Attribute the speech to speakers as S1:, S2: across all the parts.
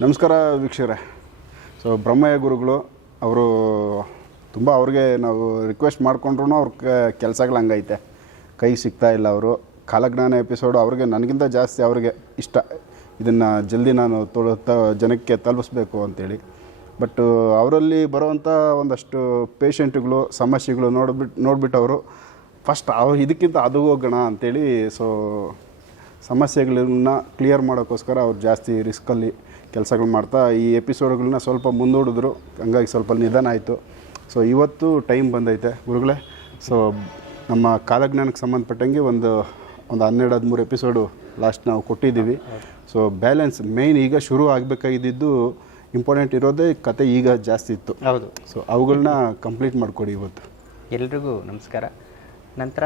S1: ನಮಸ್ಕಾರ ವೀಕ್ಷಕರೇ. ಸೊ ಬ್ರಹ್ಮಯ್ಯ ಗುರುಗಳು, ಅವರು ತುಂಬ ಅವ್ರಿಗೆ ನಾವು ರಿಕ್ವೆಸ್ಟ್ ಮಾಡಿಕೊಂಡ್ರು ಅವ್ರ ಕೆಲಸಗಳು ಹಂಗೈತೆ. ಕೈ ಸಿಗ್ತಾ ಇಲ್ಲ ಅವರು. ಕಾಲಜ್ಞಾನ ಎಪಿಸೋಡು ಅವ್ರಿಗೆ, ನನಗಿಂತ ಜಾಸ್ತಿ ಅವ್ರಿಗೆ ಇಷ್ಟ. ಇದನ್ನು ಜಲ್ದಿ ನಾನು ತೊಳ ಜನಕ್ಕೆ ತಲುಪಿಸ್ಬೇಕು ಅಂತೇಳಿ. ಬಟ್ ಅವರಲ್ಲಿ ಬರುವಂಥ ಒಂದಷ್ಟು ಪೇಷಂಟ್ಗಳು ಸಮಸ್ಯೆಗಳು ನೋಡ್ಬಿಟ್ಟು ನೋಡ್ಬಿಟ್ಟು ಅವರು ಫಸ್ಟ್ ಅವ್ರು ಇದಕ್ಕಿಂತ ಅದು ಹೋಗೋಣ ಅಂತೇಳಿ ಸೊ ಸಮಸ್ಯೆಗಳನ್ನ ಕ್ಲಿಯರ್ ಮಾಡೋಕ್ಕೋಸ್ಕರ ಅವ್ರು ಜಾಸ್ತಿ ರಿಸ್ಕಲ್ಲಿ ಕೆಲಸಗಳು ಮಾಡ್ತಾ ಈ ಎಪಿಸೋಡ್ಗಳನ್ನ ಸ್ವಲ್ಪ ಮುಂದೂಡಿದ್ರು. ಹಂಗಾಗಿ ಸ್ವಲ್ಪ ನಿಧಾನ ಆಯಿತು. ಸೊ ಇವತ್ತು ಟೈಮ್ ಬಂದೈತೆ ಗುರುಗಳೇ. ಸೊ ನಮ್ಮ ಕಾಲಜ್ಞಾನಕ್ಕೆ ಸಂಬಂಧಪಟ್ಟಂಗೆ ಒಂದು ಒಂದು ಹನ್ನೆರಡು ಹದಿಮೂರು ಎಪಿಸೋಡು ಲಾಸ್ಟ್ ನಾವು ಕೊಟ್ಟಿದ್ದೀವಿ. ಸೊ ಬ್ಯಾಲೆನ್ಸ್ ಮೇಯ್ನ್ ಈಗ ಶುರು ಆಗಬೇಕಾಗಿದ್ದು ಇಂಪಾರ್ಟೆಂಟ್ ಇರೋದೇ ಕತೆ ಈಗ ಜಾಸ್ತಿ ಇತ್ತು.
S2: ಹೌದು.
S1: ಸೊ ಅವುಗಳನ್ನ ಕಂಪ್ಲೀಟ್ ಮಾಡಿಕೊಡಿ ಇವತ್ತು.
S2: ಎಲ್ರಿಗೂ ನಮಸ್ಕಾರ. ನಂತರ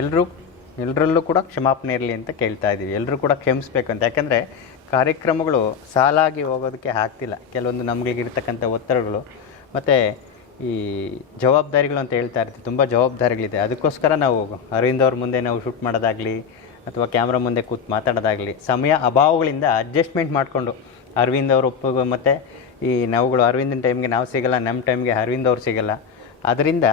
S2: ಎಲ್ಲರೂ ಎಲ್ಲರಲ್ಲೂ ಕೂಡ ಕ್ಷಮಾಪಣೆ ಇರಲಿ ಅಂತ ಕೇಳ್ತಾ ಇದ್ದೀವಿ ಎಲ್ಲರೂ ಕೂಡ ಕ್ಷಮಿಸ್ಬೇಕಂತ ಅಂತ. ಯಾಕಂದರೆ ಕಾರ್ಯಕ್ರಮಗಳು ಸಾಲಾಗಿ ಹೋಗೋದಕ್ಕೆ ಆಗ್ತಿಲ್ಲ. ಕೆಲವೊಂದು ನಮಗಿರ್ತಕ್ಕಂಥ ಒತ್ತಡಗಳು. ಮತ್ತು ಈ ಜವಾಬ್ದಾರಿಗಳು ಅಂತ ಹೇಳ್ತಾ ಇರ್ತೀವಿ. ತುಂಬ ಜವಾಬ್ದಾರಿಗಳಿದೆ. ಅದಕ್ಕೋಸ್ಕರ ನಾವು ಅರವಿಂದ್ ಅವ್ರ ಮುಂದೆ ನಾವು ಶೂಟ್ ಮಾಡೋದಾಗಲಿ, ಅಥವಾ ಕ್ಯಾಮ್ರಾ ಮುಂದೆ ಕೂತು ಮಾತಾಡೋದಾಗಲಿ, ಸಮಯ ಅಭಾವಗಳಿಂದ ಅಡ್ಜಸ್ಟ್ಮೆಂಟ್ ಮಾಡಿಕೊಂಡು ಅರವಿಂದ್ ಅವ್ರ ಒಪ್ಪಿಗೆ ಮತ್ತು ಈ ನಾವುಗಳು ಅರವಿಂದಿನ ಟೈಮ್ಗೆ ನಾವು ಸಿಗಲ್ಲ ನಮ್ಮ ಟೈಮ್ಗೆ ಅರವಿಂದ್ ಅವ್ರು ಸಿಗಲ್ಲ. ಅದರಿಂದ